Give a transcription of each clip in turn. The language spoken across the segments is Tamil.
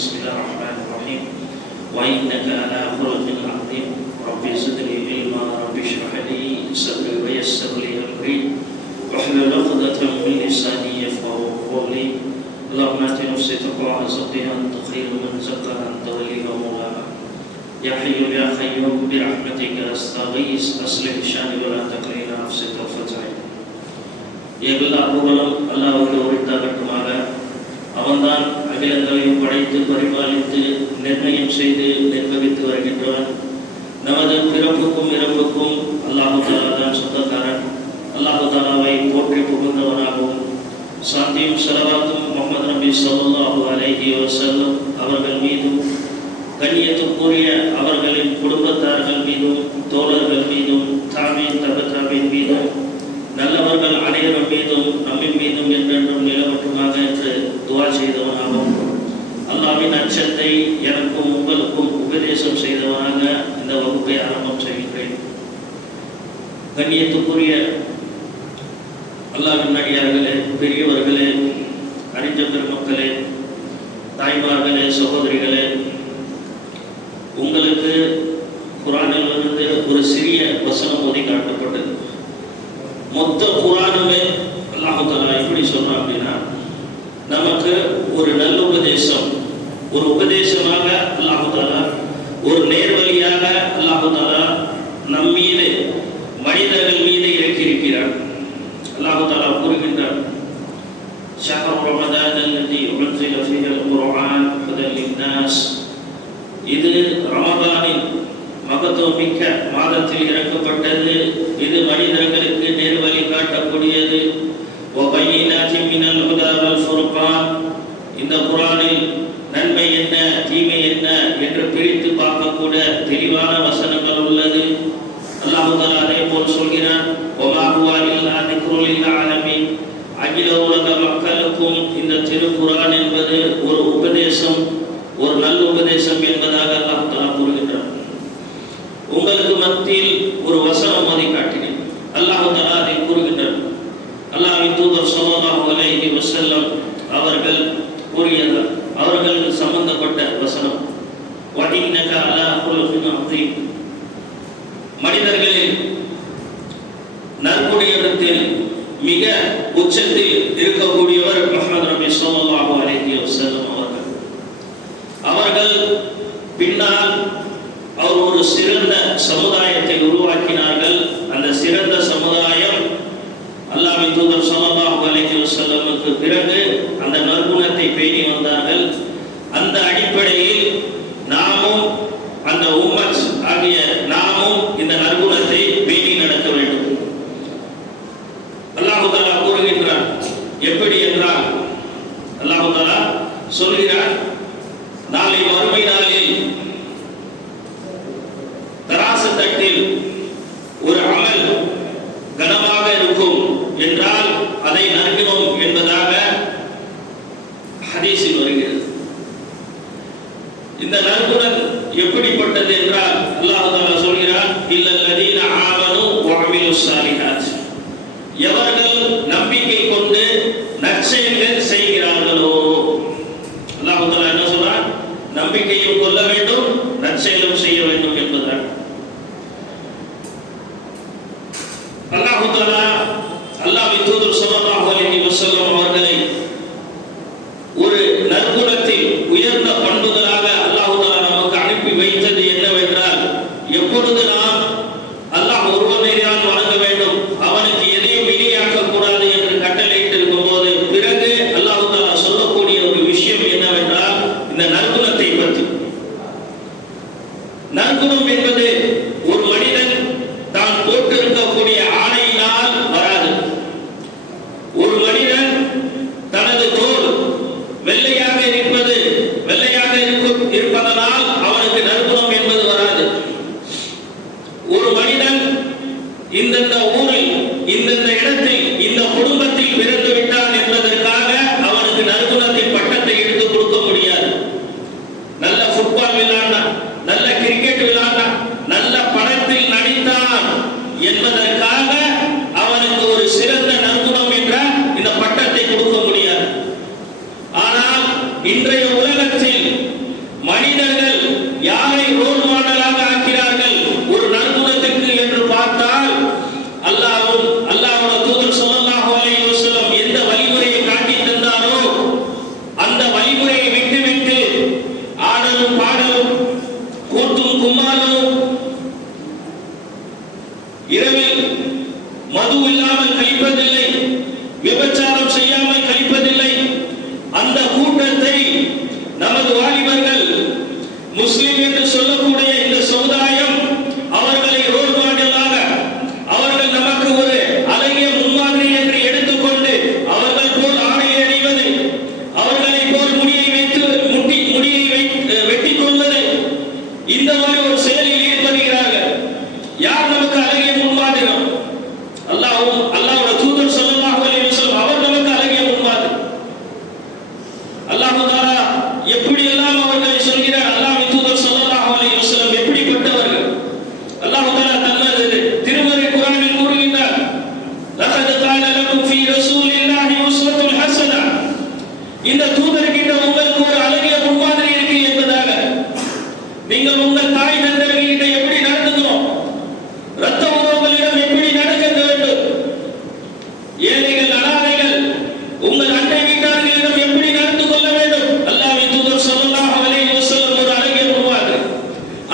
بسم الله الرحمن الرحيم وإنك على خلق عظيم رب زدني علما رب اشرح لي صدري ويسر لي أمري واحلل عقدة من لساني يفقهوا قولي اللهم آت نفسي تقواها زكها أنت خير من زكاها أنت وليها ومولاها يا حي يا قيوم برحمتك أستغيث أصلح شأني ولا تكلني نفسي طرفة عين எல்லா புகழும் அல்லாஹ்வுக்கு உரித்தாகட்டுமாக. அவன்தான் அகிலங்களையும் படைத்து பரிபாலித்து நிர்ணயம் செய்து நிர்வகித்து வருகின்றவன். நமது பிறப்புக்கும் இறப்புக்கும் அல்லாஹு தாலா தான் சொந்தக்காரன். அல்லாஹு தாலாவை போற்றி புகுந்தவனாகவும் சாந்தியும் ஸலவாத்தும் முஹம்மது நபி ஸல்லல்லாஹு அலைஹி வஸல்லம் அவர்கள் மீதும் கண்ணியத்துக்குரிய அவர்களின் குடும்பத்தார்கள் மீதும் தோழர்கள் மீதும் தாபீன் தபதாபீன் மீதும் நல்லவர்கள் அனைவரும் மீதும் நம்மின் மீதும் என்றென்றும் நிலவட்டுமாக என்று துவா செய்தவனாகவும் அல்லாஹ்வின் அச்சத்தை எனக்கும் உங்களுக்கும் உபதேசம் செய்தவனாக இந்த வகுப்பை ஆரம்பம் செய்கின்றேன். கண்ணியத்துக்குரிய அல்லாஹ்வின் அடியார்களே, பெரியவர்களே, அறிஞ பெருமக்களே, தாய்மார்களே, சகோதரிகளே, உங்களுக்கு குர்ஆனிலிருந்து ஒரு சிறிய வசனம் ஓதி காட்டப்பட்டது. மொத்த குர்ஆனுமே அல்லாஹ் தஆலா எப்படி சொல்றான் அப்படின்னா, நமக்கு ஒரு நல்ல உபதேசம், ஒரு உபதேசமாக அல்லாஹ் தஆலா, ஒரு நேர்வழியாக அல்லாஹ் தஆலா நம் மீது மனிதர்கள் மீது இறக்கியிருக்கிறார். அல்லாஹ் தஆலா கூறுகின்றார், ஷஹர் ரமதான் அல்லதி உன்ஸில ஃபீஹில் குர்ஆன் ஹுதல் லின்னாஸ், இது ரமதானின் மகத்துவமிக்க மாதத்தில் இறக்கப்பட்டது, இது மனிதர்களுக்கு நேர்வழி காட்டக்கூடியது. இந்த குர்ஆனில் நன்மை என்ன தீமை என்ன என்று பிரித்து பார்க்கக்கூடிய தெளிவான வசனங்கள் உள்ளது. அல்லாஹ் தஆலா அதே போல் சொல்கிறான், அகில உலக மக்களுக்கும் இந்த திருக்குர்ஆன் என்பது ஒரு உபதேசம், ஒரு நல்ல உபதேசம் என்பதாக அல்லாஹ் தஆலா கூறுகின்றான். உங்களுக்கு மத்தியில் ஒரு வசனம் ஓதி காட்டினேன். அல்லாஹ் தஆலா அதை கூறுகின்றார். அல்லாஹ்வின் தூதர் ஸல்லல்லாஹு அலைஹி வஸல்லம் அவர்கள் கூறியது அவர்களுக்கு சம்பந்தப்பட்ட வசனம். வஇன்னக அலா குலுகின் அதீம், மனிதர்களில் நற்குணத்தில் மிக உச்சத்தில் இருக்கக்கூடியவர் முஹம்மது நபி ஸல்லல்லாஹு அலைஹி வஸல்லம் அவர்கள். அவர்கள் பின்னால் அவர் ஒரு சிறந்த சமுதாயத்தை உருவாக்கினார்கள். அந்த சிறந்த சமுதாயம் அல்லாஹ்வின் தூதர் ஸல்லல்லாஹு அலைஹி வஸல்லமுக்கு பிறகு அந்த நற்குணத்தை பேணி வந்தார்கள். அந்த அடிப்படையில் நாமும் அந்த உம்மத் ஆகிய நாமும் இந்த நற்குணத்தை பேணி நடக்க வேண்டும். அல்லாஹ் தஆலா கூறுகின்றார், எப்படி என்றால் அல்லாஹ் தஆலா சொல்கிறார், நாளை மறுமை நாளில் தராசு தட்டில் ஒரு அமல் கனமாக இருக்கும் என்றால் அதை நற்குணம் என்பதாக ஹதீஸில் வருகிறது. இந்த நற்குணம் எப்படிப்பட்டது என்றால் அல்லாஹ் தஆலா சொல்கிறார், இல்லல்லதீன ஆமனு வ அமிலுஸ் ஸாலிஹாத், எவர்கள் நம்பிக்கை கொண்டு நற்செயல்கள் செய்கிறார்களோ. அல்லாஹ் தஆலா என்ன சொல்றார்? நம்பிக்கையும் கொள்ள வேண்டும், நற்செயலும் செய்ய வேண்டும் என்பதாக. அல்லாஹ் தஆலா அல்லாஹ்வின் தூதர் ஸல்லல்லாஹு அலைஹி வஸல்லம் அவர்களை ஒரு நற்குணத்தில் உயர்ந்த பண்புகளாக அல்லாஹ் தஆலா நமக்கு அனுப்பி வைத்தது என்னவென்றால், எப்பொழுது நாம் அல்லாஹ் ஒருவனை தான் வணங்க வேண்டும், அவனுக்கு எதையும் இணையாக்க கூடாது என்று கட்டளையிட்டு இருக்கும்போது பிறகு அல்லாஹ் தஆலா சொல்லக்கூடிய ஒரு விஷயம் என்னவென்றால் இந்த நற்குணத்தை பற்றி. நற்குணம் என்பது ஒரு மனிதன் தான் போட்டு இருக்கக்கூடிய ஆணையினால் வராது. ஒரு மனிதன் தனது தோல் வெள்ளையாக இருப்பதனால் அவனுக்கு நற்குணம் என்பது வராது. ஒரு மனிதன் இந்தந்த ஊரில் இந்தந்த இடத்தில் இந்த குடும்பத்தில் பிறந்து விட்டான் என்பதற்காக அவனுக்கு நற்குணத்தின் பட்டத்தை எடுத்து கொடுக்க முடியாது. நல்ல ஃபுட்பால் விளையாடினா, நல்ல கிரிக்கெட் விளையாடினா, நல்ல மனிதர்கள் யாரை ரோல் மாடலாக ஆக்கிறார்கள் ஒரு நற்குணத்துக்கு என்று பார்த்தால் அல்லாஹ்வோட தூதர் ஸல்லல்லாஹு அலைஹி வஸல்லம் எந்த வழிமுறையை காட்டி தந்தாரோ அந்த வழிமுறையை விட்டுவிட்டு ஆடலும் பாடலும் கூத்தும் கும்மாளமும் இரவில் மது இல்லாமல் கழிப்பதில்லை, விபச்சாரம் செய்யாமல் கழிப்பதில்லை. அந்த கூட்டத்தை நமது வாலிபர்கள் முஸ்லிம் என்று சொல்லக்கூடிய இந்த சமுதாயம் அவர்களை ரோல் மாடலாக, அவர்கள் நமக்கு ஒரு அழகிய முன்மாதிரி என்று எடுத்துக்கொண்டு அவர்கள் போல் ஆடையை அணிவது, அவர்களை போல் முடியை வெட்டிக் கொள்வது, இந்த மாதிரி ஒரு செயலில் ஈடுபடுகிறார்கள். யார் நமக்கு அழகிய முன்மாதிரம்? அல்லாஹ்வோட தூதர் ஸல்லல்லாஹு அலைஹி வஸல்லம் அவர் நமக்கு அழகிய முன்மாதிரி. அல்லாஹ் தஆலா எப்படி எல்லாம் அவர்களை சொல்கிறார். அல்லாஹ்வின் தூதர் ஸல்லல்லாஹு அலைஹி வஸல்லம் எப்படிப்பட்டவர்கள்? அல்லாஹ் தஆலா தனது திருமறை குர்ஆனில் கூறுகிறார், லகத் கான லகும் ஃபீ ரசூலில்லாஹி உஸ்வத்துல் ஹஸனா. இந்த தூதர்கிட்ட உங்களுக்கு ஒரு அழகிய முன்மாதிரி இருக்கு என்பதாக. நீங்கள் உங்கள் தாய் தந்தையர்கிட்ட எப்படி நடந்துக்கணும், இரத்த உறவுகளிடம் எப்படி நடக்க வேண்டும், ஏழைகள் அனாதைகள் உங்கள் அண்டை வீட்டார்களிடம் எப்படி நடந்து கொள்ள வேண்டும். அல்லாஹ்வின் தூதர் ஸல்லல்லாஹு அலைஹி வஸல்லம் ஒரு அழகிய முன்மாதிரி.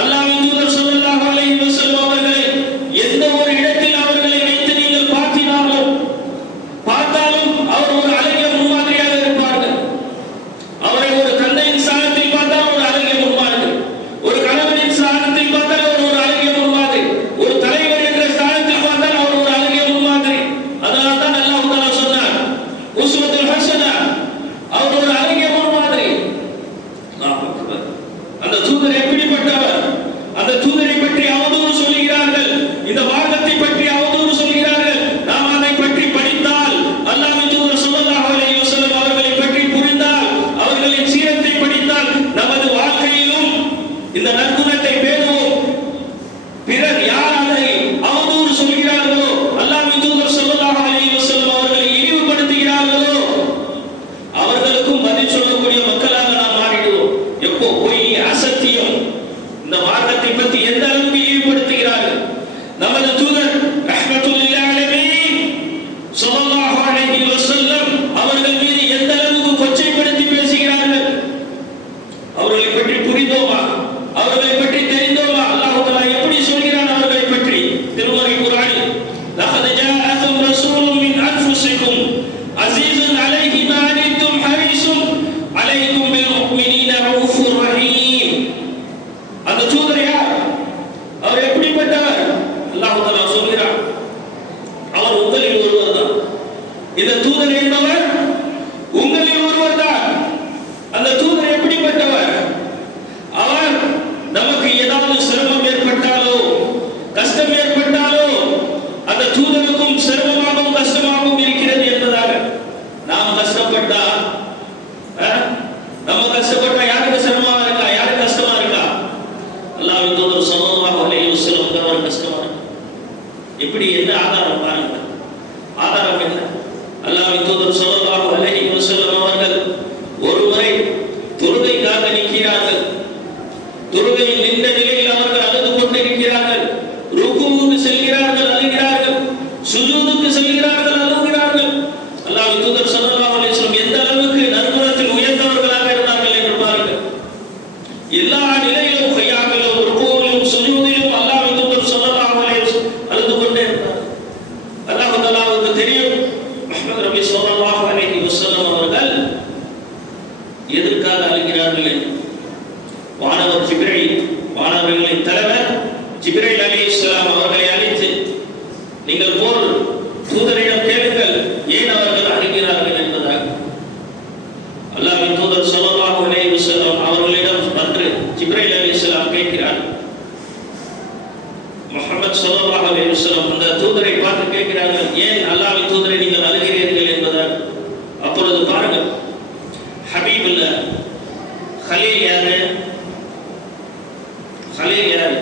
அல்லாஹ்வின் தூதர் ஸல்லல்லாஹு அலைஹி வஸல்லம் அவர்களை எந்த ஒரு இடத்தில் அவர்களை வைத்து நீங்கள் பார்த்தாலும் அவர் ஒரு அழகிய முன்மாதிரியாக இருப்பார்கள். அவரை ஒரு தந்தையின் ஸ்தானத்தில் பார்த்தால் ஒரு அழகிய முன்மாதிரி, ஒரு கணவனின் ஸ்தானத்தில் பார்த்தால் அவர் ஒரு அழகிய முன்மாதிரி, ஒரு தலைவர் என்ற ஸ்தானத்தில் பார்த்தால் அவர் ஒரு அழகிய முன்மாதிரி. அதனால தான் அல்லாஹ் தஆலா சொன்னார், உஸ்வத்துல் ஹஸனா, அவர் ஒரு அழகிய முன்மாதிரி. அல்லாஹ் அக்பர். அந்த தூதர் எப்படிப்பட்டவர்? அந்த தூதரை பற்றி அவதூறு சொல்கிறார்கள், இந்த மார்க்கத்தை பற்றி அவதூறு சொல்கிறார்கள். நாம் அதை பற்றி படித்தால், அல்லாஹ்வின் தூதர் ஸல்லல்லாஹு அலைஹி வஸல்லம் அவர்களை பற்றி புரிந்தால், அவர்களின் சீரத்தை படித்தால் நமது வாழ்க்கையிலும் இந்த நற்குணத்தை பேணுவோம். பிறர் யார் அதை அவதூறு சொல்கிறார்களோ, அல்லாஹ்வின் தூதர் ஸல்லல்லாஹு அலைஹி வஸல்லம் அவர்களை இழிவுபடுத்துகிறார்களோ, அவர்களுக்கும் பதில் சொல்லக்கூடிய மக்களாக நாம் மாறிடுவோம். எப்போ பொய், அசத்தியம், இந்த மார்க்கத்தை பற்றி எந்த அளவுக்கு இழிவுபடுத்துகிறார்கள். நமது தூதர் ரஹ்மத்துல் லில் ஆலமீன் ஸல்லல்லாஹு அலைஹி வஸல்லம் அவர்கள் மீது எந்த அளவுக்கு கொச்சைப்படுத்தி பேசுகிறார்கள். அவர்களை பற்றி புரிந்தோமா? அவர்களை பற்றி தெரிந்தோமா? அல்லாஹ் தஆலா எப்படி சொல்கிறான் அவர்களை பற்றி திருமறை குர்ஆனில், லகத் ஜாஅக்கும் ரசூலும் மின் அன்ஃபுசிக்கும் அஸீஸுன் அலைஹி மா அனித்தும் ஹரீஸுன் அலைக்கும் பில் முஃமினீன ரഊஃபுர் ரஹீம். அந்த தூதர் யார்? அவர் எப்படிப்பட்டவர்? அல்லாஹ் தஆலா சொல்கிறான், அவர் உங்களில் ஒருவர் தான். இந்த தூதர் என்பவர் உங்களில் ஒருவர் தான். அந்த தூதர் எப்படிப்பட்டவர்? அவர் நமக்கு ஏதாவது சிரமம் ஏற்பட்டாலோ, கஷ்டம் ஏற்பட்டாலோ, அந்த தூதருக்கும் சிரமமாகவும் கஷ்டமாகவும் இருக்கிறது என்பதாக. நாம் கஷ்டப்பட்டா, நம்ம கஷ்டப்பட்டா யாருக்கு சிரமமா இருக்கா, யாருக்கு கஷ்டமா இருக்கா? அல்லாஹ்வின் தூதர் ஸல்லல்லாஹு அலைஹி வஸல்லம் அவர் கஷ்டமா இருக்கு. எப்படி? என்ன ஆதாரம் பாருங்க. ஆதாரம் என்ன? அல்லாஹ்வின் தூதர் ஸல்லல்லாஹு அலைஹி வஸல்லம் அவர்கள் ஒருமுறை தொழுகைக்காக நிற்கிறார்கள். தொழுகையில் நின்ற நிலையில் அவர்கள் அழுது கொண்டிருக்கிறார்கள். ருக்குவுக்கு செல்கிறார்கள், அழுகிறார்கள். சுஜூதுக்கு செல்கிறார்கள், அழுகிறார்கள். அல்லாஹ்வின் தூதர் ஸல்லல்லாஹு அலைஹி வஸல்லம் எந்த அளவுக்கு நற்குணத்தில் உயர்ந்தவர்களாக இருந்தார்கள் என்று பாருங்கள். எல்லா நிலையிலும், கையாவிலும், ருக்குவிலும், சுஜூதிலும் அல்லாஹ்வின் தூதர் ஸல்லல்லாஹு அலைஹி வஸல்லம் அழுது கொண்டே இருந்தார். அல்லாஹ் தஆலாவுக்கு தெரியும், முஹம்மது நபி ஸல்லல்லாஹு அலைஹி வஸல்லம் அவர்கள் எதற்காக அழுகிறார்கள் என்று. வானவர் ஜிப்ரீல், வானவர்களின் தலைவர் ஜிப்ரீல் அலைஹிஸ்ஸலாம் அவர்களை அழைத்து, நீங்கள் போல் தூதரிடம் கேளுங்கள் ஏன் அவர்கள் அழுகிறார்கள் என்பதாக. அல்லாஹ்வின் தூதர் ஸல்லல்லாஹு அலைஹி வஸல்லம் அவர்களிடம் வந்து ஜிப்ரீல் அலைஹிஸ்ஸலாம் கேட்கிறார். முஹம்மது ஸல்லல்லாஹு அலைஹி வஸல்லம் அந்த தூதரை பார்த்து கேட்கிறார்கள், ஏன் அல்லாஹ்வின் தூதரை நீங்கள் அழுகிறீர்கள் என்பதாக. அப்பொழுது பாருங்கள், ஹபீபுல்லா, கலீல் யாரு? கலீல் யாரு?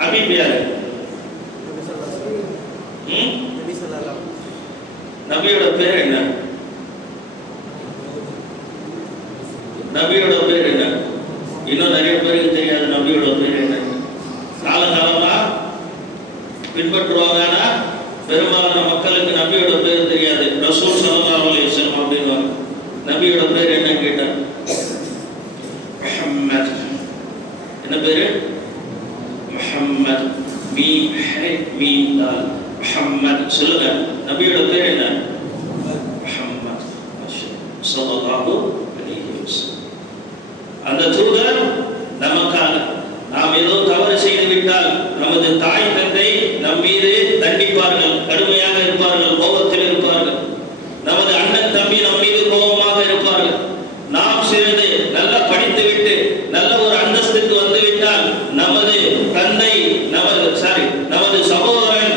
ஹபீப் யாரு? நபியோட பேர் என்ன? நபியோட பேர் என்ன? இன்னும் நிறைய பேருக்கு தெரியாது நபியோட பேர் என்ன. காலகாலமா பின்பற்றுவாங்க. ஆனா பெரும்பாலான மக்களுக்கு நபியோட பேர் தெரியாது. ரசூல் ஸல்லல்லாஹு அலைஹி வஸல்லம் அப்படின்வாங்க. நபியோட பேர் என்னன்னு கேட்டா முஹம்மத். என்ன பேரு? முஹம்மத். மீம் ஹை மீம் தால் முஹம்மத். சொல்லுங்க, நபியோட பேர் என்ன? முஹம்மத் ஸல்லல்லாஹு அலைஹி வஸல்லம். அந்த தூதர் நமக்காக நாம் ஏதோ தவறு செய்து விட்டால் நமது தாய் தந்தை நம் மீது தண்டிப்பார்கள், கடுமையாக இருப்பார்கள், கோபத்தில் இருப்பார்கள். நமது அண்ணன் தம்பி நம் மீது கோபமாக இருப்பார்கள். நாம் சிறிது நல்லா படித்துவிட்டு நல்ல ஒரு அந்தஸ்துக்கு வந்துவிட்டால் நமது தந்தை நமது சகோதரன்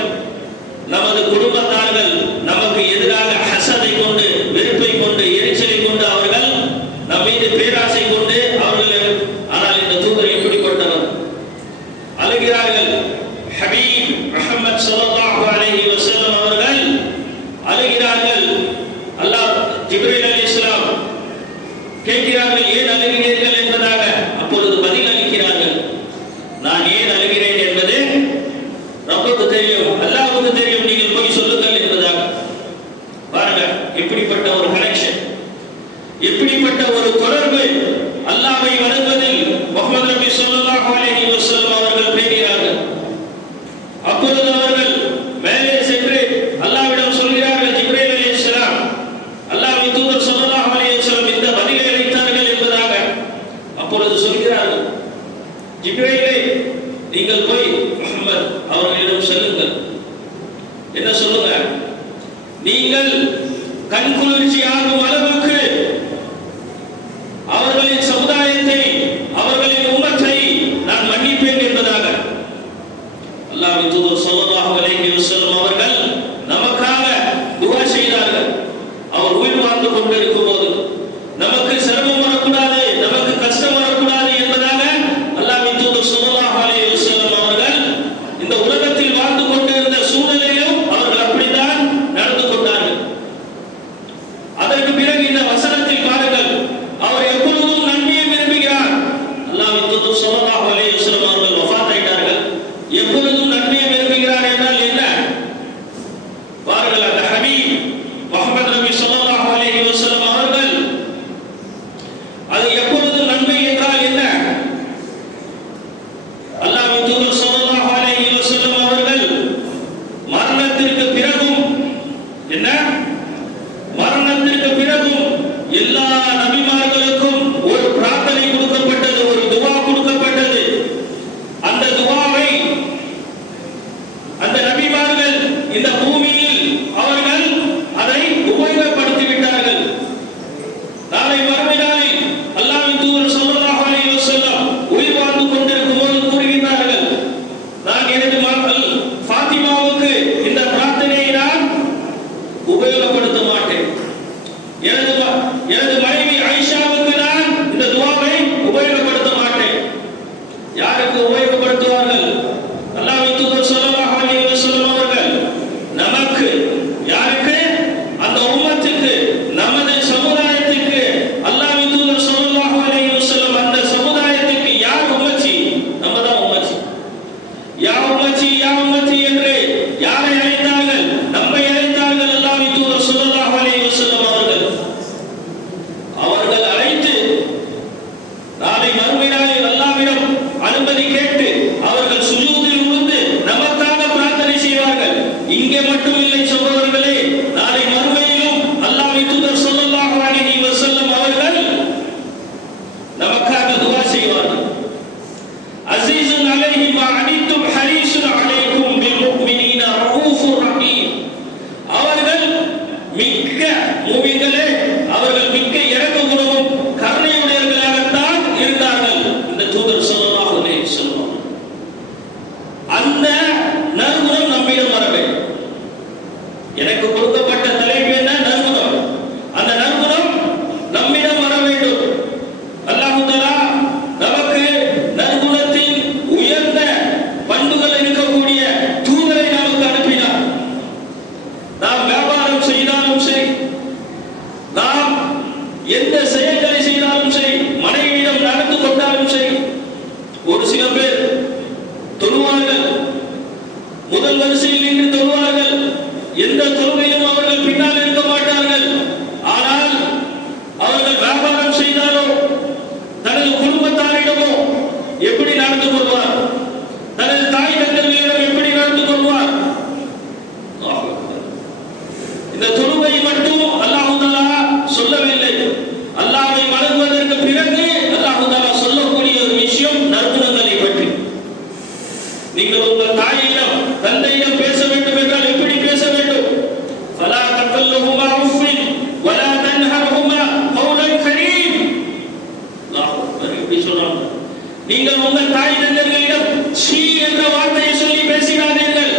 நமது குடும்பத்தார்கள் நமக்கு எதிராக ஹசதை கொண்டு, வெறுப்பை கொண்டு, எரிச்சலை கொண்டு அவர்கள் நம் மீது பேராசை கொண்டு அவர்கள். ஆனால் இந்த தூதர் எப்படிப்பட்டவர்? அழுகிறார்கள். ஹபீப் முஹம்மத் ஸல்லல்லாஹு அலைஹி வஸல்லம் அவர்கள் அழுகிறார்கள். அல்லாஹ் ஜிப்ரீல் அலைஹிஸ்ஸலாம் கேட்கிறார்கள், ஏன் அழுகிறீர்கள் என்பதாக. அப்பொழுது பதில் அளிக்கிறார்கள், நான் ஏன் அழுகிறேன் என்பது ரப்புக்கு தெரியும், அல்லாஹ்வுக்கு தெரியும், நீங்கள் போய் சொல்லுங்கள் என்பதாக. பாருங்க, எப்படிப்பட்ட ஒரு கனெக்ஷன், எப்படிப்பட்ட ஒரு தொடர்பு. அல்லாஹ்வை வணங்குவதில் முஹம்மது நபி ஸல்லல்லாஹு அலைஹி வஸல்லம் அவர்கள் பேசுகிறார்கள். அப்பொழுது அவர்கள் மேலே சென்று அல்லாஹ்விடம் சொல்கிறார்கள், ஜிப்ரீல் அலைஹிஸ்ஸலாம் அல்லாஹ்வின் தூதர் ஸல்லல்லாஹு அலைஹி வஸல்லம் இந்த பதிலை அளித்தார்கள் என்பதாக. அப்பொழுது சொல்கிறார்கள், ஜிப்ரீலே நீங்கள் போய் முஹம்மத் அவர்களிடம் சொல்லுங்கள். என்ன சொல்லுங்க? நீங்கள் கண்குளிர்ச்சி ஆகும் அளவுக்கு அவர்களின் சமுதாயத்தை, அவர்களின் உம்மத்தை நான் மன்னிப்பேன் என்பதாக. அல்லாஹ்வின் தூதர் ஸல்லல்லாஹு அலைஹி வஸல்லம் அவர்கள் நமக்காக துஆ செய்தார்கள். அவர் உயிர் வாழ்ந்து கொண்டிருக்கும் போது நமக்கு சிரமம் வரக்கூடாது, நமக்கு கஷ்டம் வரக்கூடாது என்பதாக அல்லாஹ்வின் தூதர் ஸல்லல்லாஹு அலைஹி வஸல்லம் அவர்கள் இந்த உலகத்தில் வாழ்ந்து கொண்டிருந்த சூழ்நிலையிலும் அவர்கள் அப்படித்தான் நடந்து கொண்டார்கள். அதற்கு பிறகு இந்த வசனத்தில் பாருங்கள், அவர் எப்பொழுதும் நன்மையை விரும்புகிறார். அல்லாஹ்வின் தூதர் ஸல்லல்லாஹு அலைஹி வஸல்லம் அவர்கள் வஃபாத் ஆயிட்டார்கள். எப்பொழுதும் நன்மையை விரும்புகிறார் என்றால் என்ன? பாருங்கள், அந்த ஹபீப் முஹம்மது நபி ஸல்லல்லாஹு அலைஹி வஸல்லம் அவர்கள் அது எப்பொழுதும் நன்மை என்றால் என்ன? அல்லாஹ்வின் தூதர் ஸல்லல்லாஹு அலைஹி வஸல்லம் அவர்கள் மரணத்திற்கு பிறகும் என்ன? மரணத்திற்கு பிறகும் எல்லா நபிமார்களுக்கும் ஒரு பிரார்த்தனை கொடுக்கப்பட்டது, ஒரு துஆ கொடுக்கப்பட்டது. அந்த துஆவை அந்த நபிமார்கள் இந்த பூமியில் அவர்கள் அதை உபயோகப்படுத்தி விட்டார்கள். நாளை மறுமை நாளில் அல்லாஹ்வின் தூதர் ஸல்லல்லாஹு அலைஹி வஸல்லம் உயிர் வாழ்ந்து கொண்டிருக்கும் போது கூறுகிறார்கள், நான் எனது மகள் ஃபாத்திமாவுக்கு இந்த பிரார்த்தனையை நான் உபயோகப்படுத்த மாட்டேன். எனது மனைவி ஆயிஷாவுக்கு நான் பேசினாலும் சரி, மனைவியிடம் நடந்து கொண்டாலும் சரி. ஒரு சில பேர் தொழுவார்கள், முதல் வரிசையில் நின்று தொழுவார்கள், எந்த தொழுகையிலும் அவர்கள் பின்னால் இருக்க மாட்டார்கள். ஆனால் அவர்கள் வியாபாரம் செய்தாலோ தனது குடும்பத்தாரிடமோ எப்படி நடந்து கொள்வார், தனது தாய் தந்தைகளிடம் எப்படி நடந்து கொள்வார்? இந்த தொழுகை மட்டும் அல்லாஹ் தஆலா சொல்லவில்லை. அல்லாஹ்வை வணங்குவதற்கு பிறகு அல்லாஹ் தஆலா சொல்லக்கூடிய ஒரு விஷயம் நற்குணங்களை பற்றி. நீங்கள் உங்கள் தாயிடம் தந்தையிடம் பேச வேண்டும் என்றால் எப்படி பேச வேண்டும்? ஃபலா தகல்லுஹுமா உஃபின் வலா தன்ஹர்ஹுமா கௌலன் கரீம். அல்லாஹ் அக்பர். எப்படி சொல்றாங்க? நீங்கள் உங்கள் தாய் தந்தைகளிடம் சீ என்ற வார்த்தையை சொல்லி பேசினாதீர்கள்.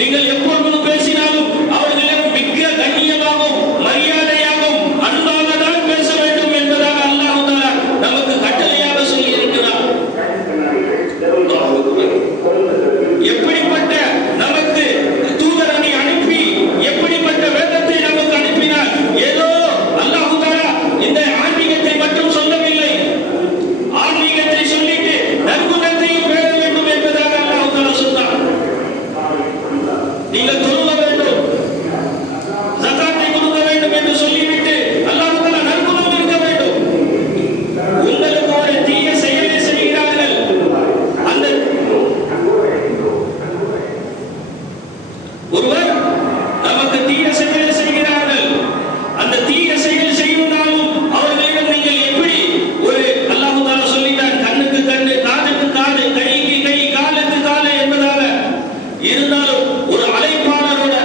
நீங்கள் எப்பொழுது பேசினாலும் அவர்களிடம் மிக்க கண்ணியமாகவும் மரியாதையாகவும் அன்பாக தான் பேச வேண்டும் என்பதாக அல்லாஹ் தஆலா நமக்கு கட்டளையாக சொல்லி இருக்கிறார். எப்படிப்பட்ட நமக்கு தூதரை அனுப்பி எப்படிப்பட்ட வேதத்தை நமக்கு அனுப்பினார். ஏதோ அல்லாஹ் தஆலா இந்த ஆன்மீகத்தை மட்டும் சொல்லவில்லை, ஆன்மீகத்தை சொல்லிட்டு நற்குணத்தையும் பேண வேண்டும் என்பதாக அல்லாஹ் தஆலா சொன்னார். நீங்கள் தொழுக வேண்டும், ஜகாத்தை கொடுக்க வேண்டும் என்று சொல்லிவிட்டு அல்லாஹ் தஆலா நற்குணம் இருக்க வேண்டும். உங்களுக்கு ஒரு தீய செயலை செய்கிறார்கள், அந்த ஒருவர் நமக்கு தீய செயலை செய்கிறார்கள், அந்த தீய செயல் செய்வதாலும் அவர்களிடம் நீங்கள் எப்படி ஒரு அல்லாஹ் தஆலா சொல்லிட்டான், கண்ணுக்கு கண்ணு, காதுக்கு காது, கைக்கு கை, காலுக்கு காலு என்பதாக. இருந்தாலும் ஒரு அழைப்பாளரோட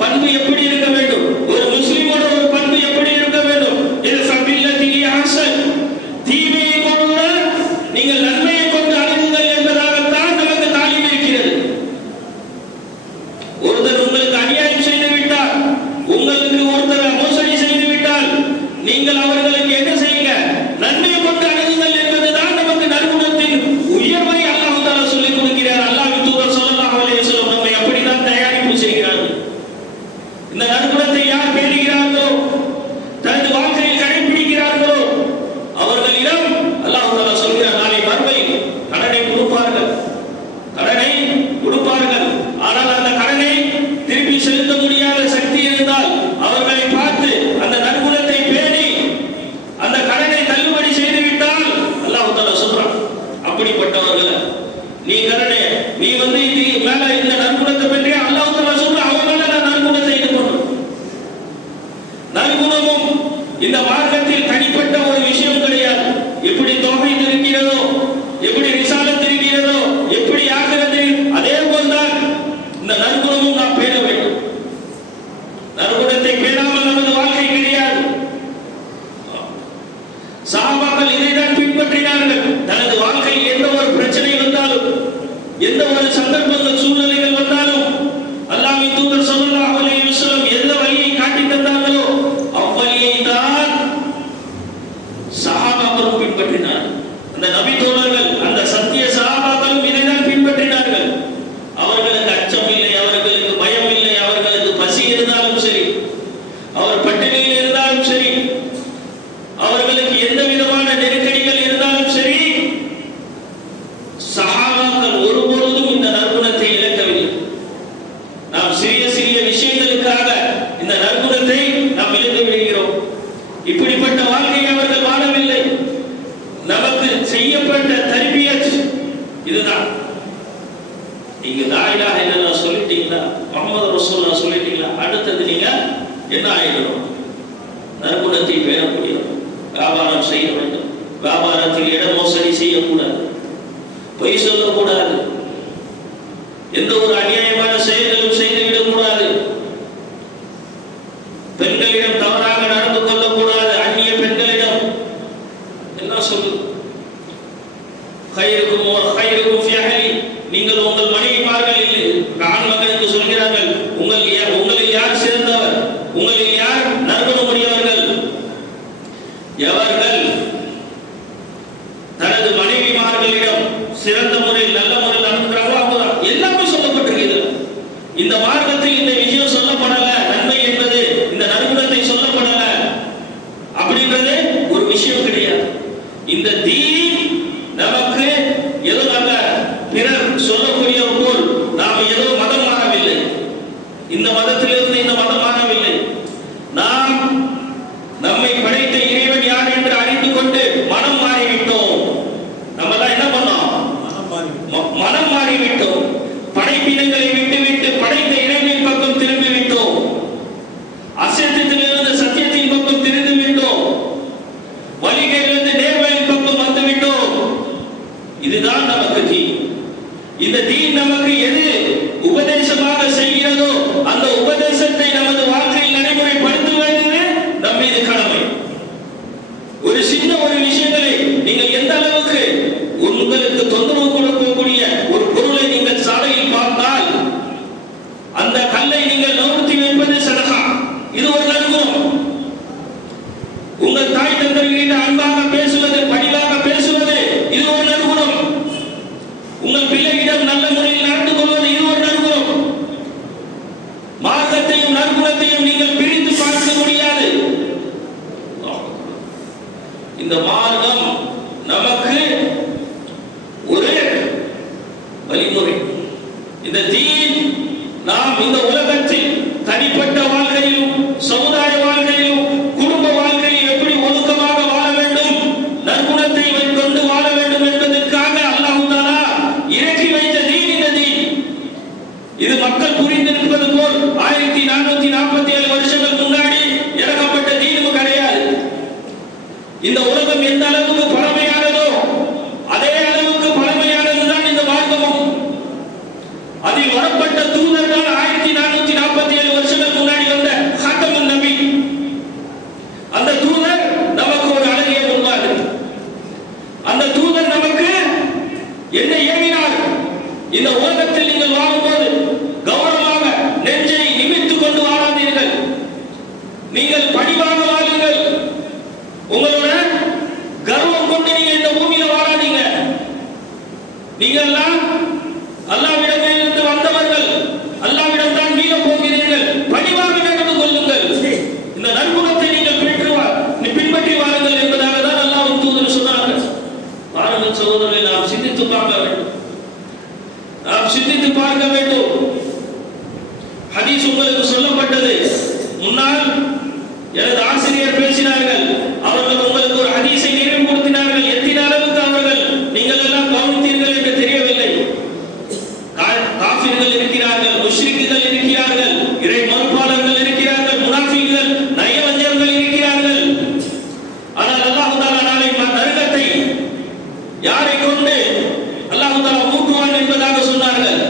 பண்பு எப்படி இருக்க வேண்டும், ஒரு முஸ்லிமோட ஒரு பண்பு எப்படி இருக்க வேண்டும்? இது ஃபபில்லதி ஹஸன், தீமையை கொண்டு நீங்கள் நன்மையை கொண்டு அணுகுங்கள் என்பதாகத்தான் நமக்கு தாலீம் இருக்கிறது. ஒருத்தர் உங்களுக்கு அநியாயம் செய்து விட்டால், உங்களுக்கு ஒருத்தர் மோசடி செய்து விட்டால், நீங்கள் அவர்களுக்கு என்ன செய்யுங்க? நன்மையை கொண்டு அணுகுங்கள் என்பதுதான் நமக்கு நற்குணத்தின் உயர்வை அல்லாஹ் தஆலா சொல்லிக் கொடுக்கிறார். அல்லாஹ்வின் தூதர் ஸல்லல்லாஹு அலைஹி வஸல்லம் நம்மை அப்படித்தான் தயாரிப்பு செய்கிறார்கள். இந்த நற்குணத்தை யார் பேணுகிறார்களோ, தனது வாழ்க்கையில் கடைபிடிக்கிறார்களோ, அவர்களிடம் அல்லாஹ் தஆலா சொல்கிறார், நாளை மறுமை கடனை கொடுப்பார்கள், கடனை கொடுப்பார்கள். ஆனால் அந்த கடனை திருப்பி செலுத்த முடியாத சக்தி இருந்தால் அவர்களை பார்த்து அந்த நற்குணத்தை பேணி அந்த கடனை தள்ளுபடி செய்து விட்டால் அல்லாஹ் தஆலா சொல்றான், அப்படிப்பட்டவர்கள் நீ கடனே நீ இது மேல இந்த நற்குணத்தை பற்றி அல்லாஹ் தஆலா சொல்றான், அவன் மேல நான் நற்குணத்தை இது பண்ணும். நற்குணமும் இந்த மார்க்கத்தில் தனிப்பட்ட ஒரு விஷயம் கிடையாது. எப்படி தொகை இருக்கிறதோ, எப்படி ரிசாலத் இருக்கிறதோ, எப்படி ஆகிறது, அதே போல்தான் இந்த நற்குணமும் நாம் பேண வேண்டும். நற்குணத்தை பேணாமல் நமது வாழ்க்கை கிடையாது. சஹாபாக்கள் இதைதான் பின்பற்றினார்கள். தனது வாழ்க்கையில் எந்த ஒரு பிரச்சனை வந்தாலும், எந்த ஒரு சந்தர்ப்பங்கள் சூழ்நிலைகள் வந்தாலும் அல்லாஹ்வின் தூதர் ஸல்லல்லாஹு அலைஹி வஸல்லம் எந்த வழியை காட்டி தந்தார்களோ அவ்வழியை தான் சஹாபாக்களும் பின்பற்றினார்கள். அந்த நபி தோழர்கள், அந்த சத்திய சஹாபாக்களும் இதைதான் பின்பற்றினார்கள். அவர்களுக்கு அச்சம் இல்லை, அவர்களுக்கு பயம் இல்லை, அவர்களுக்கு பசி இருந்தாலும் சரி, அவர் பட்டினியில் இருந்தாலும் சரி, அவர்களுக்கு எந்த விதமான நெருக்கடிகள் இருந்தாலும் சரி, சஹாபாக்கள் ஒருபொழுதும் இந்த நற்குணத்தை இழக்கவில்லை. நாம் சிறிய சிறிய விஷயங்களுக்காக இந்த நற்குணத்தை நாம் இழந்து விடுகிறோம். இப்படிப்பட்ட வாழ்க்கையை அவர்கள் வாழவில்லை. நமக்கு செய்யப்பட்ட தர்பியத் இதுதான். நீங்க லா இலாஹ இல்லல்லாஹ் சொல்லிட்டீங்களா, முஹம்மது ரசூலுல்லாஹ் சொல்லிட்டீங்களா, அடுத்தது நீங்க என்ன ஆயிடணும்? நற்குணத்தை பேணக்கூடியவர். வியாபாரம் செய்ய வேண்டும், வியாபாரத்தில் இட மோசடி செய்யக்கூடாது, பொய் சொல்லக்கூடாது, எந்த ஒரு அநியாயமான செயல்களும் செய்துவிடக்கூடாது, பெண்களிடம் தவறாக நடந்து கொள்ளக்கூடாது, அந்நிய பெண்களிடம். என்ன சொல்லு? கைருக்கும் ஃபி அஹ்லி, நீங்கள் உங்கள் மனைவிமார்கள் இல்லை, ஆண் மகனுக்கு சொல்கிறார்கள், உங்களில் யார் சிறந்தவர், உங்களில் யார் நற்குணமுடையவர்கள்? எவர்கள் தனது மனைவிமார்களிடம் சிறந்த முறையில் நல்ல முறையில் நடந்துக்கிறாங்களோ அவங்க எல்லாமே சொல்லப்பட்டிருக்கிறது. இந்த மார்க்கத்தில் இந்த விஷயம் இந்த தீன் நமக்கு ஏதோ நம்ம பிறர் சொல்லக்கூடிய போல் நாம் ஏதோ மதம் மாறவில்லை, இந்த மதத்திலிருந்து இந்த மதம் மாறவில்லை. நாம் நம்மை படைத்த இறைவன் யார் என்று அறிந்து கொண்டு மனம் மாறிவிட்டோம். நம்ம தான் என்ன பண்ணோம்? மனம் மாறிவிட்டோம். படைப்பினங்களை விட்டுவிட்டு படைத்த இறைவனின் பக்கம் திரும்பி விட்டோம். அசத்தியத்திலிருந்து சத்தியத்தின் பக்கம் திரும்பி விட்டோம். வழிகளிலிருந்து நேர்வழியின் பக்கம் வந்து விட்டோம். இதுதான் நமக்கு தீன். இந்த தீன் நமக்கு எது உபதேசமாக செய்கிறதோ அந்த உபதேசத்தை நமது வாழ்க்கையில் நடைமுறைப்படுத்துவது நம் மீது கடமை. ஒரு சின்ன ஒரு விஷயங்களை நீங்கள் எந்த அளவுக்கு உங்களுக்கு தொந்தரவு கொடுக்கக்கூடிய ஒரு பொருளை நீங்கள் சாலையில் பார்த்தால் அந்த கல்லை நீங்கள் நவுத்தி வைப்பது சதகா, இது ஒரு நற்குணம். உங்கள் தாய் தந்தைகளிடம் அன்பாக பேசுவது, பணிவாக பேசுவது, இது ஒரு நற்குணம். உங்கள் பிள்ளையிடம் நல்ல முறையில் நடந்து கொள்வது, இது ஒரு நற்குணம். மார்க்கத்தையும் நற்குணத்தையும் நீங்கள் பிரித்து பார்க்க முடியாது. இந்த மார்க்கம் நமக்கு ஒரு வழிமுறை. இந்த தீன் நாம் இந்த உலகத்தில் தனிப்பட்ட வாழ்க்கையிலும் சமுதாய வாழ்க்கையிலும் குடும்ப வாழ்க்கையில் எப்படி ஒழுக்கமாக வாழ வேண்டும், நற்குணத்தை கொண்டு வாழ வேண்டும் என்பதற்காக அல்லாஹ் தஆலா இறக்கி வைத்த தீன் இந்த தீன். இது மக்கள் புரிந்திருப்பது போல் 1447 வருஷங்கள் முன்னாடி இறக்கப்பட்ட தீனும் கிடையாது. இந்த உலகம் எந்த அளவுக்கு பழமையானதோ அதே அளவுக்கு பழமையானதுதான் இந்த மார்க்கமும். அதில் வரப்பட்ட தூதர்கள் 1447 வருஷங்கள் முன்னாடி வந்த ஹாத்தமுன் நபி. அந்த தூதர் நமக்கு ஒரு அழகிய முன்மாதிரி. அந்த தூதர் நமக்கு என்ன ஏவினார்? இந்த உலகத்தில் நீங்கள் வாழும்போது கௌரவமாக நெஞ்சை நிமித்துக் கொண்டு வாழாதீர்கள். நீங்கள் பணிவாக வாழுங்கள். உங்களோட கர்வம் கொண்டு நீங்க இந்த பூமியில வாழாதீங்க. நீங்க எல்லாம் அல்லாஹ்விடமிருந்து வந்தவர்கள், அல்லாஹ்விடம் தான் மீள போகிறீர்கள். பணிவாக நடந்து கொள்ளுங்கள். இந்த நற்குணத்தை நீங்கள் பின்பற்றி வாருங்கள் என்பதாக தான் அல்லாஹ்வின் தூதர் சொன்னார்கள். பாருங்கள் சகோதரர்களை, நாம் சிந்தித்து பார்க்க வேண்டும். நாம் சிந்தித்து பார்க்க வேண்டும். ஹதீஸ் உங்களுக்கு சொல்லப்பட்டது. முன்னால் எனது ஆசிரியர் பேசினார்கள். அவர்கள் உங்களுக்கு ஒரு ஹதீஸை நினைவுபடுத்தினார்கள். எத்தனை அளவுக்கு அவர்கள் நீங்கள் எல்லாம் கவனித்தீர்கள் என்று தெரியவில்லை. காஃபிர்கள் இருக்கிறார்கள், முஷ்ரிக்குகள் இருக்கிறார்கள், இறை மறுப்பாளர்கள் இருக்கிறார்கள், முனாஃபிக்குகள், நயவஞ்சகர்கள் இருக்கிறார்கள். ஆனால் அல்லாஹ் தஆலா நாளை நரகத்தை யாரை கொண்டு அல்லாஹ் தஆலா மூட்டுவான் என்பதாக சொன்னார்கள்.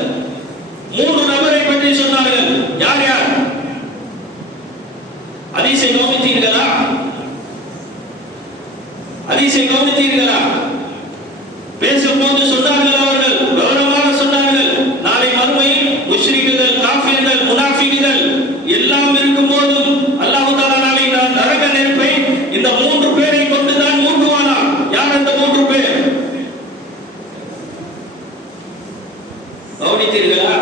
3 நபரை பற்றி சொன்னார்கள். யார் யார்? ஹதீஸை கவனித்தீர்களா? ஹதீஸை கவனித்தீர்களா? பேசும்போது சொன்னார்கள், அவர்கள் விவரமாக சொன்னார்கள். நாளை மறுமையில் முஷ்ரிக்குகள், காஃபிர்கள், முனாஃபிக்குகள் எல்லாம் இருக்கும் போதும் அல்லாஹ் தஆலா நாளை நரக நெருப்பை இந்த 3 பேரை கொண்டுதான் மூட்டுவானா? யார் அந்த 3 பேர்? கவனித்தீர்களா?